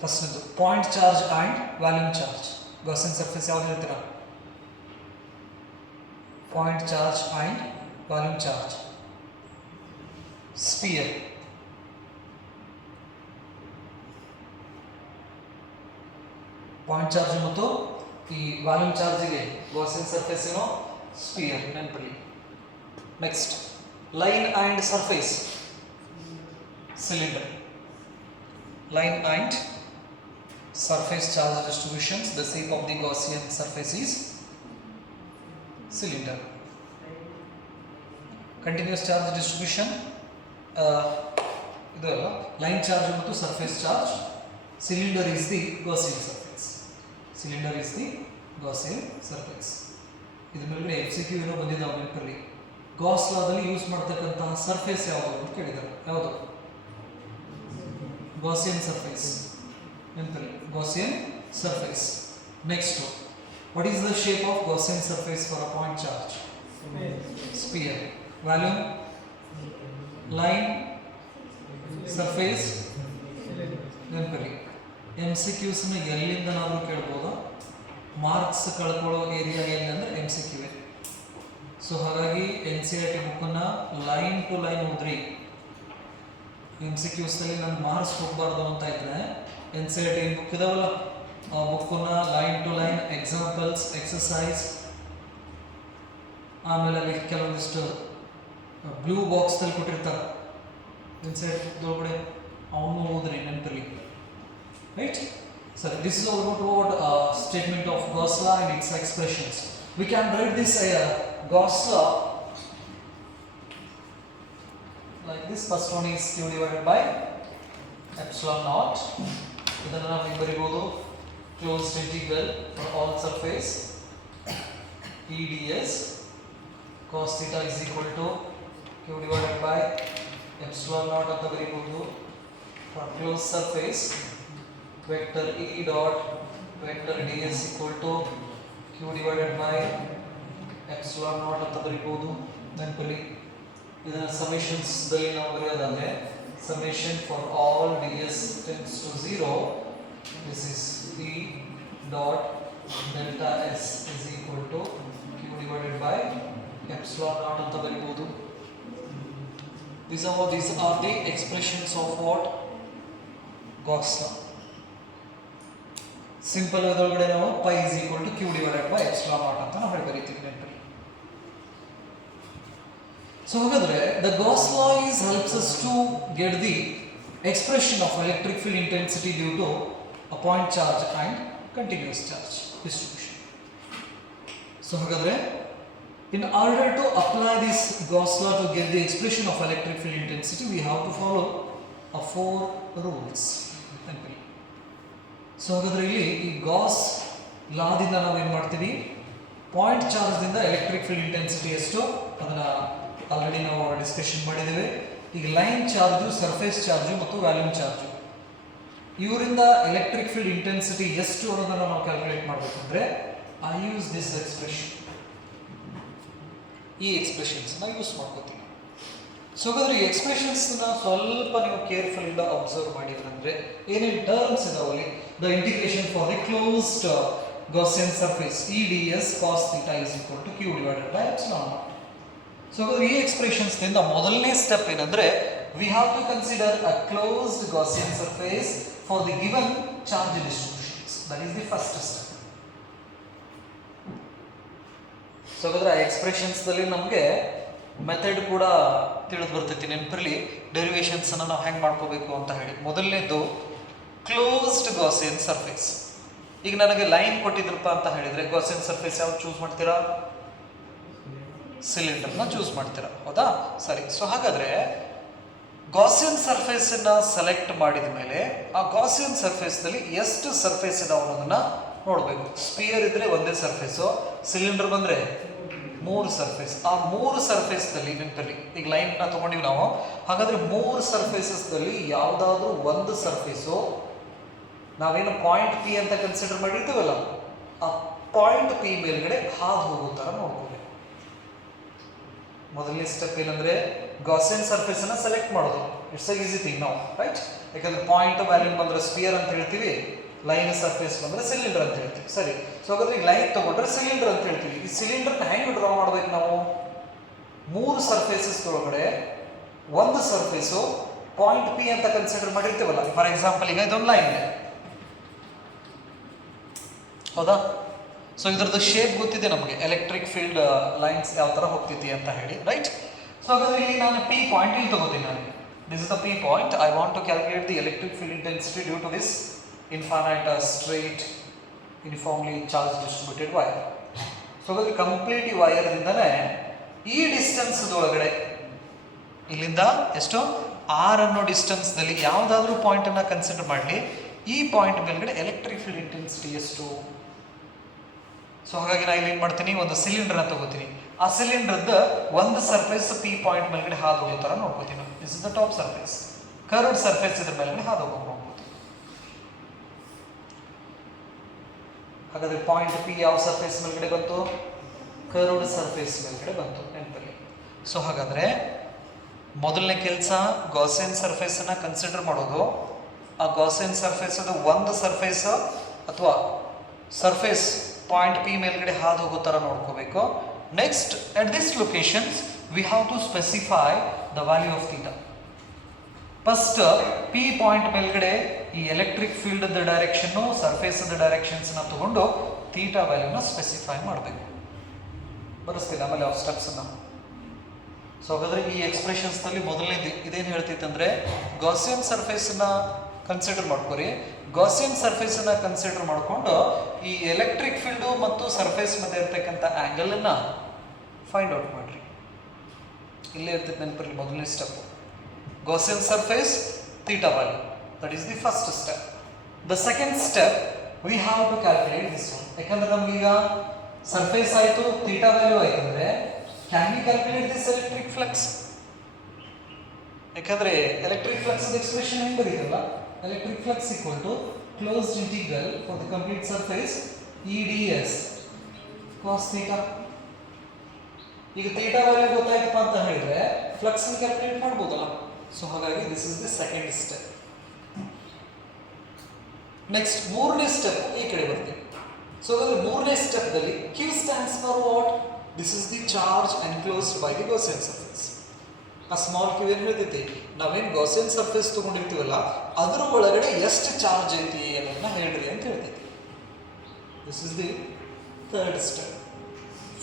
First, point charge and volume charge. Gaussian surface ಯಾವುದು ಹೇಳ್ತೀರಾ? Point charge and volume charge. Sphere. Point charge ಮತ್ತು ಈ volume charge ಗೆ Gaussian surface ಏನೋ sphere ನೆನಪಿರಲಿ. Next, line and surface. Cylinder. Line and surface charge distributions. The shape of the Gaussian surface is cylinder. Continuous charge distribution ಇದಲ್ಲ line charge ಮತ್ತು surface charge. Cylinder is the Gaussian surface. ಇದ್ರ ಮೇಲೆ MCQ ಏನೋ ಬಂದಿದ್ದಾವೆ ನೆನಪಿರಲಿ. Gauss ಲಾದಲ್ಲಿ ಯೂಸ್ ಮಾಡ್ತಕ್ಕಂತಹ ಸರ್ಫೇಸ್ ಯಾವುದು ಅಂತ ಕೇಳಿದ್ದಾರೆ. ಯಾವುದು? Gaussian surface. Gaussian surface. Next, what is the shape of Gaussian surface for a point charge? Sphere. Volume, line, surface. MCQs ನ ಎಲ್ಲಿಂದ ನಾವು ಕೇಳಬಹುದು? ಮಾರ್ಕ್ಸ್ ಕಳ್ಕೊಳ್ಳೋ ಏರಿಯಾ ಏನಂದ್ರೆ MCQ. ಸೊ ಹಾಗಾಗಿ NCERT ಬುಕ್ಕನ್ನ ಲೈನ್ ಟು ಲೈನ್ ಓದ್ರಿ. MCQs ನಲ್ಲಿ ನಾನು ಮಾರ್ಕ್ಸ್ ಹೋಗಬಾರ್ದು ಅಂತ ಇದ್ರೆ NCERT ಬುಕ್ ಇದಾವಲ್ಲ ಆ ಬುಕ್ಕನ್ನ line to line examples exercise ಆಮೇಲೆ ಅಲ್ಲಿ ಕೆಲವೊಂದಿಷ್ಟು ಬ್ಲೂ ಬಾಕ್ಸ್ ನಲ್ಲಿ ಕೊಟ್ಟಿರ್ತಾರೆ NCERT ಒಳಗಡೆ ಅವನು ಓದ್ರಿ ನೆನಪಿರಲಿ. Right? So this is all about statement of Gauss law and its expressions. We can write this Gauss law like this. First one is Q divided by epsilon naught. ಇದನ್ನು ನಾವು ಹೀಗೆ ಬರೀಬಹುದು, closed integral for all surface E ds cos theta is equal to Q divided by epsilon naught ಅಂತ ಬರೀಬಹುದು. For closed surface vector E dot vector ds equal to Q divided by epsilon naught ಅಂತ ಬರೀಬಹುದು. ನೆನಪಲ್ಲಿ ಇದನ್ನ ಸಮೇಷನ್ಸ್ ದಲ್ಲಿ ನಾವು ಬರೆಯೋದಾದ್ರೆ summation for all ds tends to 0, this is E dot delta s is equal to Q divided by epsilon naught ಅಂತ ಬರೀಬಹುದು. These are the expressions of what? Gauss law. Simple ಅದರೊಳಗಡೆ ನಾವು pi is equal to Q divided by epsilon naught ಅಂತ ನಾವು ಬರೀತೀವಿ ನೆನಪಲ್ಲಿ. So ಹಾಗಾದ್ರೆ the Gauss law helps us to get the expression of electric field intensity due to a point charge and continuous charge distribution. So ಹಾಗಾದ್ರೆ in order to apply this Gauss law to get the expression of electric field intensity, we have to follow a 4 rules. So ಹಾಗಾದ್ರೆ ಇಲ್ಲಿ ಈ ಗಾಸ್ ಲಾದಿಂದ ನಾವು ಏನು ಮಾಡ್ತೀವಿ, ಪಾಯಿಂಟ್ ಚಾರ್ಜ್ದಿಂದ electric field intensity ಎಷ್ಟು ಅದನ್ನ ಆಲ್ರೆಡಿ ನಾವು ಡಿಸ್ಕಷನ್ ಮಾಡಿದ್ದೇವೆ. ಈಗ ಲೈನ್ ಚಾರ್ಜು, ಸರ್ಫೇಸ್ ಚಾರ್ಜು ಮತ್ತು ವ್ಯಾಲ್ಯೂಮ್ ಚಾರ್ಜು ಇವರಿಂದ ಎಲೆಕ್ಟ್ರಿಕ್ ಫೀಲ್ಡ್ ಇಂಟೆನ್ಸಿಟಿ ಎಷ್ಟು ಅನ್ನೋದನ್ನು ನಾವು ಕ್ಯಾಲ್ಕುಲೇಟ್ ಮಾಡಬೇಕಂದ್ರೆ ಐ ಯೂಸ್ ದಿಸ್ ಎಕ್ಸ್ಪ್ರೆಷನ್, ಈ ಎಕ್ಸ್ಪ್ರೆಷನ್ಸ್ನ ಯೂಸ್ ಮಾಡ್ಕೋತೀವಿ. ಸೊ ಹಾಗಾದ್ರೆ ಈ ಎಕ್ಸ್ಪ್ರೆಷನ್ಸ್ನ ಸ್ವಲ್ಪ ನೀವು ಕೇರ್ಫುಲ್ ಇಂದ ಅಬ್ಸರ್ವ್ ಮಾಡಿದ್ರಂದ್ರೆ ಏನೇನು ಟರ್ಮ್ಸ್ ಇದಾವಲ್ಲಿ, the integration for the closed Gaussian surface E ds cos theta is equal to Q divided by epsilon naught. So ಹಾಗಾದ್ರೆ ಈ ಎಕ್ಸ್ಪ್ರೆಷನ್ಸ್ ನಿಂದ ಮೊದಲನೇ ಸ್ಟೆಪ್ ಏನಂದ್ರೆ we have to consider a closed Gaussian surface for the given charge distributions. That is the first step. So ಹಾಗಾದ್ರೆ ಆ ಎಕ್ಸ್ಪ್ರೆಷನ್ಸ್ ದಲ್ಲಿ ನಮಗೆ ಮೆಥಡ್ ಕೂಡ ತಿಳಿದು ಬರ್ತೈತಿ. ನೆನಪಿರಲಿ ಡೆರಿವೇಷನ್ಸ್ ಅನ್ನು ನಾವು ಹೆಂಗೆ ಮಾಡ್ಕೋಬೇಕು ಅಂತ ಹೇಳಿ. ಮೊದಲನೇದು ಕ್ಲೋಸ್ಡ್ ಗಾಸಿಯನ್ ಸರ್ಫೇಸ್. ಈಗ ನನಗೆ ಲೈನ್ ಕೊಟ್ಟಿದ್ರಪ್ಪ ಅಂತ ಹೇಳಿದ್ರೆ ಗಾಸಿಯನ್ ಸರ್ಫೇಸ್ ಯಾವ್ದು ಚೂಸ್ ಮಾಡ್ತೀರಾ? ಸಿಲಿಂಡರ್ನ ಚೂಸ್ ಮಾಡ್ತೀರಾ, ಹೌದಾ? ಸರಿ. ಸೊ ಹಾಗಾದ್ರೆ ಗಾಸಿಯನ್ ಸರ್ಫೇಸ್ ಅನ್ನ ಸೆಲೆಕ್ಟ್ ಮಾಡಿದ ಮೇಲೆ ಆ ಗಾಸಿಯನ್ ಸರ್ಫೇಸ್ ನಲ್ಲಿ ಎಷ್ಟು ಸರ್ಫೇಸ್ ಇದಾವೆ ಅನ್ನೋದನ್ನ ನೋಡಬೇಕು. ಸ್ಪಿಯರ್ ಇದ್ರೆ ಒಂದೇ ಸರ್ಫೇಸು, ಸಿಲಿಂಡರ್ ಬಂದ್ರೆ 3 ಸರ್ಫೇಸ್. ಆ 3 ಸರ್ಫೇಸ್ ದಲ್ಲಿ ನೆನಪಲ್ಲಿ ಈಗ ಲೈನ್ ನ ತಗೊಂಡಿವಿ ನಾವು. ಹಾಗಾದ್ರೆ 3 ಸರ್ಫೇಸಸ್ ದಲ್ಲಿ ಯಾವ್ದಾದ್ರೂ ಒಂದು ಸರ್ಫೇಸು ನಾವೇನು ಪಾಯಿಂಟ್ ಪಿ ಅಂತ ಕನ್ಸಿಡರ್ ಮಾಡಿರ್ತೀವಲ್ಲ, ಆ ಪಾಯಿಂಟ್ ಪಿ ಮೇಲ್ಗಡೆ ಹಾದು ಹೋಗೋ ತರ ನೋಡ್ಕೋಬೇಕು. ಮೊದಲನೇ ಸ್ಟೆಪ್ ಏನಂದ್ರೆ ಗಾಸಿಯನ್ ಸರ್ಫೇಸ್ ಅನ್ನ ಸೆಲೆಕ್ಟ್ ಮಾಡೋದು. ಇಟ್ಸ್ ಅ ಈಸಿ ಥಿಂಗ್ ನಾವು, ರೈಟ್? ಯಾಕಂದ್ರೆ ಪಾಯಿಂಟ್ ವ್ಯಾಲ್ಯೂ ಬಂದ್ರೆ ಸ್ಪಿಯರ್ ಅಂತ ಹೇಳ್ತೀವಿ, ಲೈನ್ ಸರ್ಫೇಸ್ ಬಂದ್ರೆ ಸಿಲಿಂಡರ್ ಅಂತ ಹೇಳ್ತೀವಿ. ಸರಿ. ಸೊ ಹಾಗಾದ್ರೆ ಈಗ ಲೈನ್ ತಗೊಂಡ್ರೆ ಸಿಲಿಂಡರ್ ಅಂತ ಹೇಳ್ತೀವಿ. ಈ ಸಿಲಿಂಡರ್ನ ಹೆಂಗೆ ಡ್ರಾ ಮಾಡ್ಬೇಕು ನಾವು? 3 ಸರ್ಫೇಸಸ್ ಒಳಗಡೆ ಒಂದು ಸರ್ಫೇಸು ಪಾಯಿಂಟ್ ಪಿ ಅಂತ ಕನ್ಸಿಡರ್ ಮಾಡಿರ್ತೀವಲ್ಲ. ಫಾರ್ ಎಕ್ಸಾಂಪಲ್ ಈಗ ಇದೊಂದು ಲೈನ್ ಇದೆ, ಹೌದಾ? ಸೊ ಇದರದ್ದು ಶೇಪ್ ಗೊತ್ತಿದೆ ನಮಗೆ, ಎಲೆಕ್ಟ್ರಿಕ್ ಫೀಲ್ಡ್ ಲೈನ್ಸ್ ಯಾವ ಥರ ಹೋಗ್ತೈತಿ ಅಂತ ಹೇಳಿ, ರೈಟ್? ಸೊ ಹಾಗಾದ್ರೆ ಇಲ್ಲಿ ನಾನು ಪಿ ಪಾಯಿಂಟ್ ಇಲ್ಲಿ ತಗೋತೀನಿ. ನನಗೆ this is the P point. I want to calculate the electric field intensity due to this infinite straight uniformly charge distributed wire. So ಹಾಗಾದ್ರೆ ಕಂಪ್ಲೀಟ್ ಈ ವೈರ್ ದಿಂದನೇ ಈ ಡಿಸ್ಟೆನ್ಸ್ ಒಳಗಡೆ ಇಲ್ಲಿಂದ ಎಷ್ಟು r ಅನ್ನೋ ಡಿಸ್ಟೆನ್ಸ್ ದಲ್ಲಿ ಯಾವುದಾದ್ರೂ ಪಾಯಿಂಟ್ ಅನ್ನ ಕನ್ಸಿಡರ್ ಮಾಡಲಿ, ಈ ಪಾಯಿಂಟ್ ಮೇಲ್ಗಡೆ ಎಲೆಕ್ಟ್ರಿಕ್ ಫೀಲ್ಡ್ ಇಂಟೆನ್ಸಿಟಿ ಎಷ್ಟು? ಸೊ ಹಾಗಾಗಿ ನಾನು ಇಲ್ಲಿ ಏನು ಮಾಡ್ತೀನಿ, ಒಂದು ಸಿಲಿಂಡರ್ ಅನ್ನು ತಗೋತೀನಿ. ಆ ಸಿಲಿಂಡರ್ದ ಒಂದು ಸರ್ಫೇಸ್ ಪಿ ಪಾಯಿಂಟ್ ಮೇಲ್ಗಡೆ ಹಾದು ಹೋಗೋ ಥರ ನೋಡ್ಕೋತೀನಿ. This is the top surface. Curved surface ಇದ್ರ ಮೇಲ್ಗಡೆ ಹಾದು ಹೋಗ್ಬೋದು. ಹಾಗಾದ್ರೆ ಪಾಯಿಂಟ್ ಪಿ ಯಾವ ಸರ್ಫೇಸ್ ಮೇಲ್ಗಡೆ ಬಂತು? ಕರ್ವ್ಡ್ ಸರ್ಫೇಸ್ ಮೇಲ್ಗಡೆ ಬಂತು, ನೆನಪಲ್ಲಿ. ಸೊ ಹಾಗಾದ್ರೆ ಮೊದಲನೇ ಕೆಲಸ ಗಾಸಿಯನ್ ಸರ್ಫೇಸ್ ಅನ್ನ ಕನ್ಸಿಡರ್ ಮಾಡೋದು. ಆ ಗಾಸಿಯನ್ ಸರ್ಫೇಸ್ ಅದು ಒಂದು ಸರ್ಫೇಸ್ ಅಥವಾ ಸರ್ಫೇಸ್ ಪಾಯಿಂಟ್ ಪಿ ಮೇಲ್ಗಡೆ ಹಾದು ಹೋಗೋ ಥರ ನೋಡ್ಕೋಬೇಕು. Next, at this locations we have to specify the value of theta. First P point ಮೇಲ್ಗಡೆ ಈ ಎಲೆಕ್ಟ್ರಿಕ್ ಫೀಲ್ಡ್ ಡೈರೆಕ್ಷನ್ನು, ಸರ್ಫೇಸ್ ಡೈರೆಕ್ಷನ್ಸ್ ನ ತಗೊಂಡು ಥೀಟಾ ವ್ಯಾಲ್ಯೂನ ಸ್ಪೆಸಿಫೈ ಮಾಡಬೇಕು. ಬರೆಸ್ತೀನಿ ಆಮೇಲೆ ಯಾವ ಸ್ಟೆಪ್ಸ್ ಅನ್ನ. ಸೊ ಹಾಗಾದ್ರೆ ಈ ಎಕ್ಸ್ಪ್ರೆಷನ್ಸ್ ನಲ್ಲಿ ಮೊದಲನೇದು ಇದೇನು ಹೇಳ್ತೈತೆ ಅಂದ್ರೆ ಗಾಸಿಯನ್ ಸರ್ಫೇಸ್ ನ ಕನ್ಸಿಡರ್ ಮಾಡ್ಕೊರಿ. ಗಾಸಿಯನ್ ಸರ್ಫೇಸನ್ನು ಕನ್ಸಿಡರ್ ಮಾಡಿಕೊಂಡು ಈ ಎಲೆಕ್ಟ್ರಿಕ್ ಫೀಲ್ಡು ಮತ್ತು ಸರ್ಫೇಸ್ ಮಧ್ಯೆ ಇರ್ತಕ್ಕಂಥ ಆ್ಯಂಗಲನ್ನು ಫೈಂಡ್ ಔಟ್ ಮಾಡಿರಿ. ಇಲ್ಲೇ ಇರ್ತೈತೆ ನೆನಪಿರಲಿ ಮೊದಲನೇ step. Gaussian surface theta value, that is the first step. The second step we have to calculate this one. ಯಾಕಂದ್ರೆ ನಮಗೀಗ ಸರ್ಫೇಸ್ ಆಯಿತು, ಥೀಟಾ ವ್ಯಾಲ್ಯೂ ಆಯ್ತು ಅಂದರೆ can we calculate this electric flux? ಯಾಕಂದರೆ ಎಲೆಕ್ಟ್ರಿಕ್ ಫ್ಲಕ್ಸ್ ಎಕ್ಸ್ಪ್ರೆಷನ್ ಹೆಂಗೆ ಬರೀತಲ್ಲ, electric flux equal to closed integral for the complete surface E D S cos theta. ಈಗ theta value ಗೊತ್ತಾಯ್ತಪ್ಪ ಅಂತ ಹೇಳಿದ್ರೆ ಫ್ಲಕ್ಸ್ ಕ್ಯಾಲ್ಕುಲೇಟ್ ಮಾಡ್ಬೋದಲ್ಲ. ಸೊ ಹಾಗಾಗಿ this is the second step. Next ಮೂರನೇ ಸ್ಟೆಪ್ ಈ ಕಡೆ ಬರ್ತೀವಿ. ಸೊ ಹಾಗಾದ್ರೆ ಮೂರನೇ ಸ್ಟೆಪ್ದಲ್ಲಿ Q stands for what? This is the charge enclosed by the Gaussian surface. ಆ ಸ್ಮಾಲ್ ಕ್ಯೂ ಏನು ಹೇಳ್ತೈತಿ, ನಾವೇನು ಗಾಸಿಯನ್ ಸರ್ಫೇಸ್ ತೊಗೊಂಡಿರ್ತೀವಲ್ಲ ಅದ್ರ ಒಳಗಡೆ ಎಷ್ಟು ಚಾರ್ಜ್ ಐತಿ ಅನ್ನೋದನ್ನ ಹೇಳ್ರಿ ಅಂತ ಹೇಳ್ತೈತಿ. This is the third step.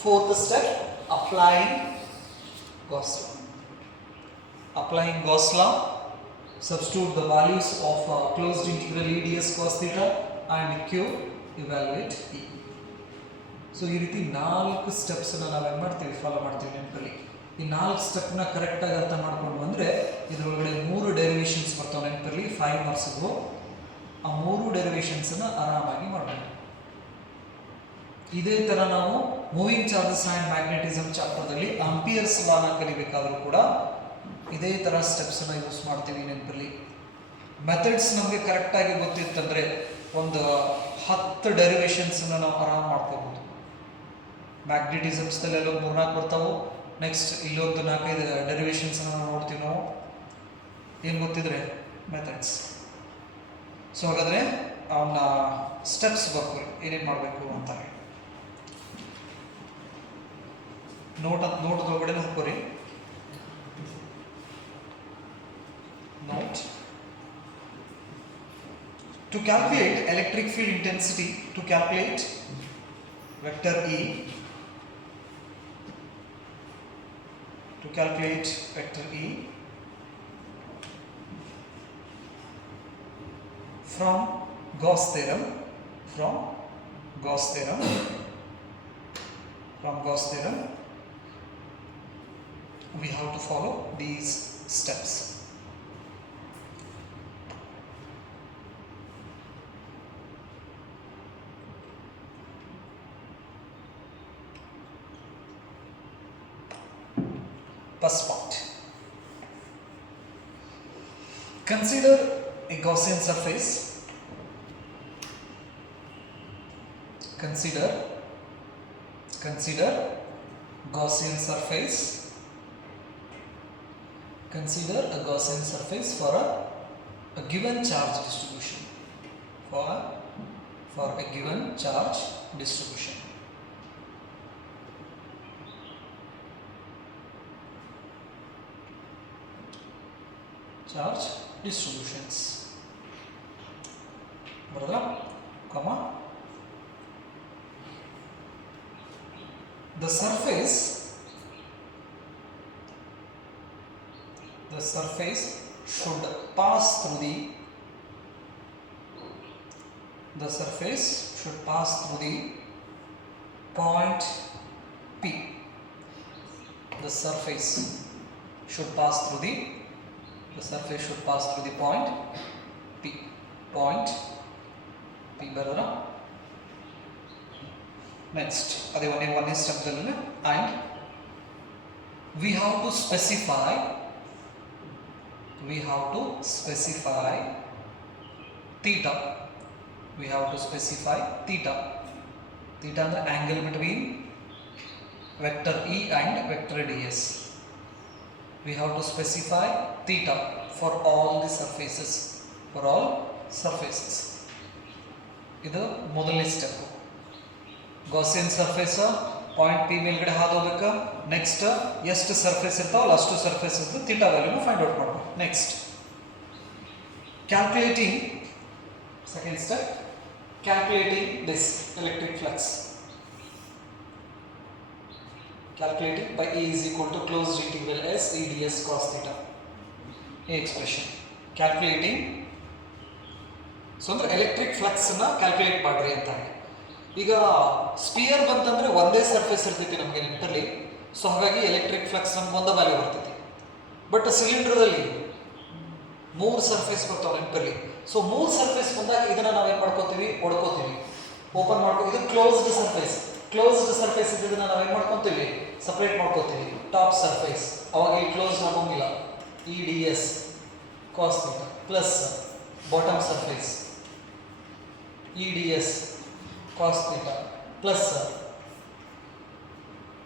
Fourth step, applying Gauss law. Applying Gauss law, substitute the values of closed integral e ds cos theta and q, evaluate e. So ಈ ರೀತಿ 4 ಸ್ಟೆಪ್ಸನ್ನು ನಾವೇನು ಮಾಡ್ತೀವಿ, ಫಾಲೋ ಮಾಡ್ತೀವಿ ನೆನಪಲ್ಲಿ. ಈ 4 ಸ್ಟೆಪ್ನ ಕರೆಕ್ಟಾಗಿ ಅರ್ಥ ಮಾಡ್ಕೊಂಡು ಬಂದರೆ ಇದರೊಳಗಡೆ 3 ಡೆರಿವೇಷನ್ಸ್ ಬರ್ತಾವೆ ನೆನಪಲ್ಲಿ 5 ಮಾರ್ಕ್ಸ್ಗೂ. ಆ 3 ಡೆರಿವೇಷನ್ಸನ್ನು ಆರಾಮಾಗಿ ಮಾಡಬೇಕು. ಇದೇ ಥರ ನಾವು ಮೂವಿಂಗ್ ಚಾರ್ಜಸ್ ಆ್ಯಂಡ್ ಮ್ಯಾಗ್ನೆಟಿಸಮ್ ಚಾಪ್ಟರ್ದಲ್ಲಿ ಆಂಪಿಯರ್ಸ್ ಲಾನ ಕಲಿಬೇಕಾದರೂ ಕೂಡ ಇದೇ ಥರ ಸ್ಟೆಪ್ಸನ್ನು ಯೂಸ್ ಮಾಡ್ತೀವಿ ನೆನಪಲ್ಲಿ. ಮೆಥಡ್ಸ್ ನಮಗೆ ಕರೆಕ್ಟಾಗಿ ಗೊತ್ತಿತ್ತಂದರೆ ಒಂದು 10 ಡೆರಿವೇಷನ್ಸನ್ನು ನಾವು ಆರಾಮ್ ಮಾಡ್ಕೋಬೋದು. ಮ್ಯಾಗ್ನೆಟಿಸಮ್ಸ್ದಲ್ಲೆಲ್ಲ 3-4 ಬರ್ತಾವೆ. ನೆಕ್ಸ್ಟ್ ಇಲ್ಲೊಂದು 4-5 ಡೆರಿವೇಷನ್ಸನ್ನು ನಾವು ನೋಡ್ತೀವಿ. ನಾವು ಏನು ಗೊತ್ತಿದ್ರೆ ಮೆಥಡ್ಸ್. ಸೊ ಹಾಗಾದರೆ ಅವನ್ನ ಸ್ಟೆಪ್ಸ್ ಬರ್ಕೊಳ್ಳಿ ಏನೇನು ಮಾಡಬೇಕು ಅಂತ ಹೇಳಿ. ನೋಟದೊಳಗಡೆ ಹಾಕೋರಿ. Note to calculate electric field intensity, to calculate vector E, to calculate vector E from Gauss theorem, from Gauss theorem, we have to follow these steps. First part, consider a Gaussian surface. Consider Gaussian surface. Consider a Gaussian surface for a given charge distribution. For a given charge distribution. Charge distributions. Baroda? comma. The surface should pass through the point P. The surface should pass through the point P. ಬರೋದಾ? ನೆಕ್ಸ್ಟ್ ಅದೇ ಒಂದೇ ಸ್ಟೆಪ್ದಲ್ಲಿ, and we have to specify theta. Theta ಅಂದ್ರೆ angle between vector E and vector ds. We have to specify theta for all surfaces. ಇದು ಮೊದಲನೇ step. Gaussian surface point P ಮೇಲ್ಗಡೆ ಹಾದು ಹೋಗ್ಬೇಕು. ನೆಕ್ಸ್ಟ್ ಎಷ್ಟು ಸರ್ಫೇಸ್ ಇರ್ತಾವಲ್ಲ ಅಷ್ಟು ಸರ್ಫೇಸ್ ಇರ್ತದೆ, ಥೀಟಾ ವ್ಯಾಲ್ಯೂನ ಫೈಂಡ್ ಔಟ್ ಮಾಡಬೇಕು. Next calculating, second step, calculating this electric flux. Calculating by E is equal to closed integral S E ds cos theta. A expression. Calculating so ಅಂದ್ರೆ ಎಲೆಕ್ಟ್ರಿಕ್ ಫ್ಲಕ್ಸ್ನ ಕ್ಯಾಲ್ಕುಲೇಟ್ ಮಾಡ್ರಿ ಅಂತ. ಈಗ ಸ್ಪಿಯರ್ ಬಂತಂದ್ರೆ ಒಂದೇ ಸರ್ಫೇಸ್ ಇರ್ತೈತಿ ನಮಗೆ ನೆಟ್ಟಲ್ಲಿ, ಸೊ ಹಾಗಾಗಿ ಎಲೆಕ್ಟ್ರಿಕ್ ಫ್ಲಕ್ಸ್ ನಮ್ಗೆ ಒಂದೇ ವ್ಯಾಲ್ಯೂ ಬರ್ತೈತಿ. ಬಟ್ ಸಿಲಿಂಡರ್ದಲ್ಲಿ 3 ಸರ್ಫೇಸ್ ಬರ್ತಾವೆ ನೆನಪಲ್ಲಿ. ಸೊ 3 ಸರ್ಫೇಸ್ ಬಂದಾಗ ಇದನ್ನ ನಾವೇನು ಮಾಡ್ಕೋತೀವಿ, ಹೊಡ್ಕೋತೀವಿ, ಓಪನ್ ಮಾಡ್ಕೊ. ಇದು ಕ್ಲೋಸ್ಡ್ ಸರ್ಫೇಸ್ ಇದನ್ನ ನಾವೇನು ಮಾಡ್ಕೊತೀವಿ, ಸಪ್ರೇಟ್ ಮಾಡ್ಕೋತೀವಿ. ಟಾಪ್ ಸರ್ಫೇಸ್ ಅವಾಗ ಇಲ್ಲಿ ಕ್ಲೋಸ್ ಮಾಡೋಂಗಿಲ್ಲ, EDS cos theta plus bottom surface EDS cos theta plus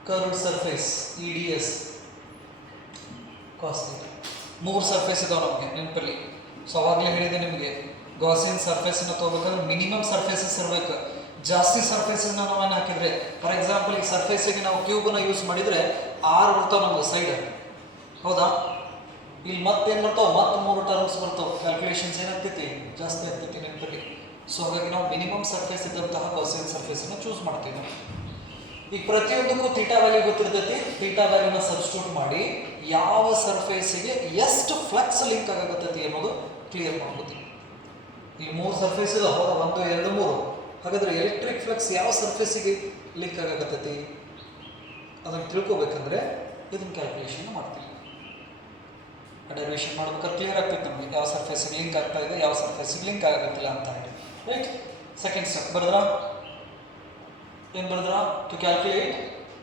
curved surface EDS cos theta. 3 ಸರ್ಫೇಸ್ ಇದಾವೆ ನಮಗೆ ನೆನಪಲ್ಲಿ. ಸೊ ಅವಾಗಲೇ ಹೇಳಿದೆ ನಿಮಗೆ, ಗಾಸಿಯನ್ ಸರ್ಫೇಸನ್ನು ತೊಗೋಬೇಕಾದ್ರೆ ಮಿನಿಮಮ್ ಸರ್ಫೇಸಸ್ ಇರಬೇಕು. ಜಾಸ್ತಿ ಸರ್ಫೇಸನ್ನು ನಾವೇನು ಹಾಕಿದರೆ, ಫಾರ್ ಎಕ್ಸಾಂಪಲ್ ಈ ಸರ್ಫೇಸಿಗೆ ನಾವು ಕ್ಯೂಬನ್ನು ಯೂಸ್ ಮಾಡಿದರೆ 6 ಬರ್ತಾವೆ ನಮ್ಗೆ ಸೈಡ್, ಹೌದಾ? ಇಲ್ಲಿ ಮತ್ತೇನು ಬರ್ತಾವೆ, ಮತ್ತೆ 3 ಟರ್ಮ್ಸ್ ಬರ್ತಾವೆ. ಕ್ಯಾಲ್ಕುಲೇಷನ್ಸ್ ಏನಾಗ್ತೈತಿ, ಜಾಸ್ತಿ ಆಗ್ತೈತಿ ನೆನಪಲ್ಲಿ. ಸೊ ಹಾಗಾಗಿ ನಾವು ಮಿನಿಮಮ್ ಸರ್ಫೇಸ್ ಇದ್ದಂತಹ ಗಾಸಿಯನ್ ಸರ್ಫೇಸನ್ನು ಚೂಸ್ ಮಾಡ್ತೀವಿ. ಈಗ ಪ್ರತಿಯೊಂದಕ್ಕೂ ಥೀಟಾ ವ್ಯಾಲ್ಯೂ ಗೊತ್ತಿರ್ತೈತಿ. ಥೀಟಾ ವ್ಯಾಲ್ಯೂನ ಸಬ್ಸ್ಟಿಟ್ಯೂಟ್ ಮಾಡಿ ಯಾವ ಸರ್ಫೇಸಿಗೆ ಎಷ್ಟು ಫ್ಲಕ್ಸ್ ಲಿಂಕ್ ಆಗತ್ತೈತಿ ಅನ್ನೋದು ಕ್ಲಿಯರ್ ಮಾಡ್ಕೋತೀವಿ. ಈ 3 ಸರ್ಫೇಸ್ ಇದೆ, 1 2 3. ಹಾಗಾದ್ರೆ ಎಲೆಕ್ಟ್ರಿಕ್ ಫ್ಲಕ್ಸ್ ಯಾವ ಸರ್ಫೇಸಿಗೆ ಲಿಂಕ್ ಆಗತ್ತೈತಿ ಅದನ್ನು ತಿಳ್ಕೊಬೇಕಂದ್ರೆ ಇದನ್ನ ಕ್ಯಾಲ್ಕುಲೇಷನ್ ಮಾಡ್ತೀವಿ. ಡೆರಿವೇಷನ್ ಮಾಡ್ಬೇಕಾದ್ರೆ ಕ್ಲಿಯರ್ ಆಗ್ತೈತೆ ನಮಗೆ ಯಾವ ಸರ್ಫೇಸಿಗೆ ಲಿಂಕ್ ಆಗ್ತಾ ಇದೆ, ಯಾವ ಸರ್ಫೇಸಿಗೆ ಲಿಂಕ್ ಆಗತ್ತಿಲ್ಲ ಅಂತ ಹೇಳಿ. ರೈಟ್, ಸೆಕೆಂಡ್ ಸ್ಟೆಪ್ ಬರೆದ್ರಾ, ಏನು ಬರೆದ್ರಾ? To calculate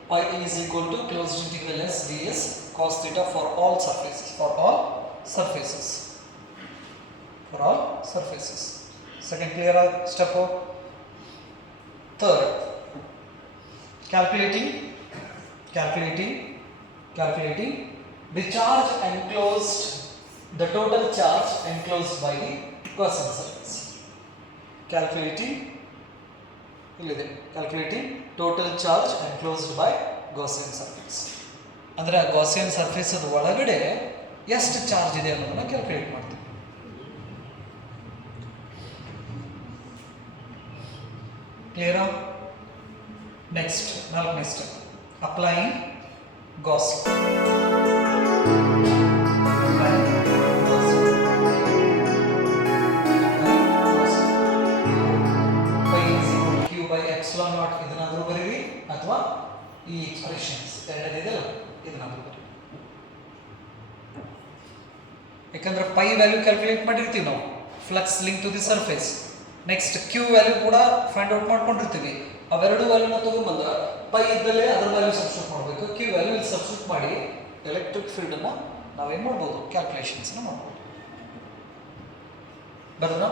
pi is equal to closed integral s ds cos theta for all surfaces. Second clear step. Third, calculating the charge enclosed, the total charge enclosed by the Gaussian surface. Calculating total charge enclosed by Gaussian surface. ಅಂದ್ರೆ Gaussian surface ಅದ ಒಳಗಡೆ ಎಷ್ಟು ಚಾರ್ಜ್ ಇದೆ ಅನ್ನೋದನ್ನ ಕ್ಯಾಲ್ಕುಲೇಟ್ ಮಾಡ್ತೀವಿ. ಕ್ಲಿಯರಾ? Next 4ನೇ step, applying Gauss law. Epsilon naught ಇದನ್ನಾದರೂ ಬರೀರಿ, ಅಥವಾ ಈ ಎಕ್ಸ್ಪ್ರೆಷನ್ಸ್ ಎರಡನೇದಲ್ಲ ಇದನ್ನಾದರೂ ಬರೀರಿ. ಯಾಕಂದ್ರೆ ಪೈ ವ್ಯಾಲ್ಯೂ ಕ್ಯಾಲ್ಕುಲೇಟ್ ಮಾಡಿರ್ತೀವಿ ನಾವು, flux link to the surface. Next Q value ಕೂಡ ಫೈಂಡ್ ಔಟ್ ಮಾಡ್ಕೊಂಡಿರ್ತೀವಿ. ಅವೆರಡು ವ್ಯಾಲ್ಯೂನ ತಗೊಂಡ್ಬಂದ ಪೈ ಇದ್ದಲ್ಲೇ ಅದರ ವ್ಯಾಲ್ಯೂ ಸಬ್ಸ್ಟಿಟ್ಯೂಟ್ ಮಾಡಬೇಕು. ಕ್ಯೂ ವ್ಯಾಲ್ಯೂ ಇಲ್ಲಿ ಸಬ್ಸ್ಟಿಟ್ಯೂಟ್ ಮಾಡಿ ಎಲೆಕ್ಟ್ರಿಕ್ ಫೀಲ್ಡನ್ನು ನಾವೇನು ಮಾಡ್ಬೋದು, ಕ್ಯಾಲ್ಕುಲೇಷನ್ಸ್ನ ಮಾಡ್ಬೋದು. ಬರೋಣ?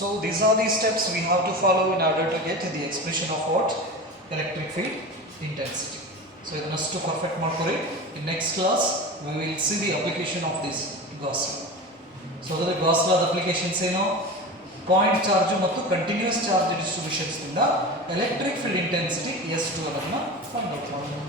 So these are the steps we have to follow in order to get the expression of what? Electric field intensity. So ಇದನ್ನಷ್ಟು ಪರ್ಫೆಕ್ಟ್ ಮಾಡ್ಕೊರಿ. In next class we will see the application of this Gauss law. So ಅದರ Gauss law applications ಏನು? Point charge ಮತ್ತು continuous charge distributions ನಿಂದ electric field intensity ಎಷ್ಟು ಅನ್ನೋದನ್ನ find out ಮಾಡೋಣ.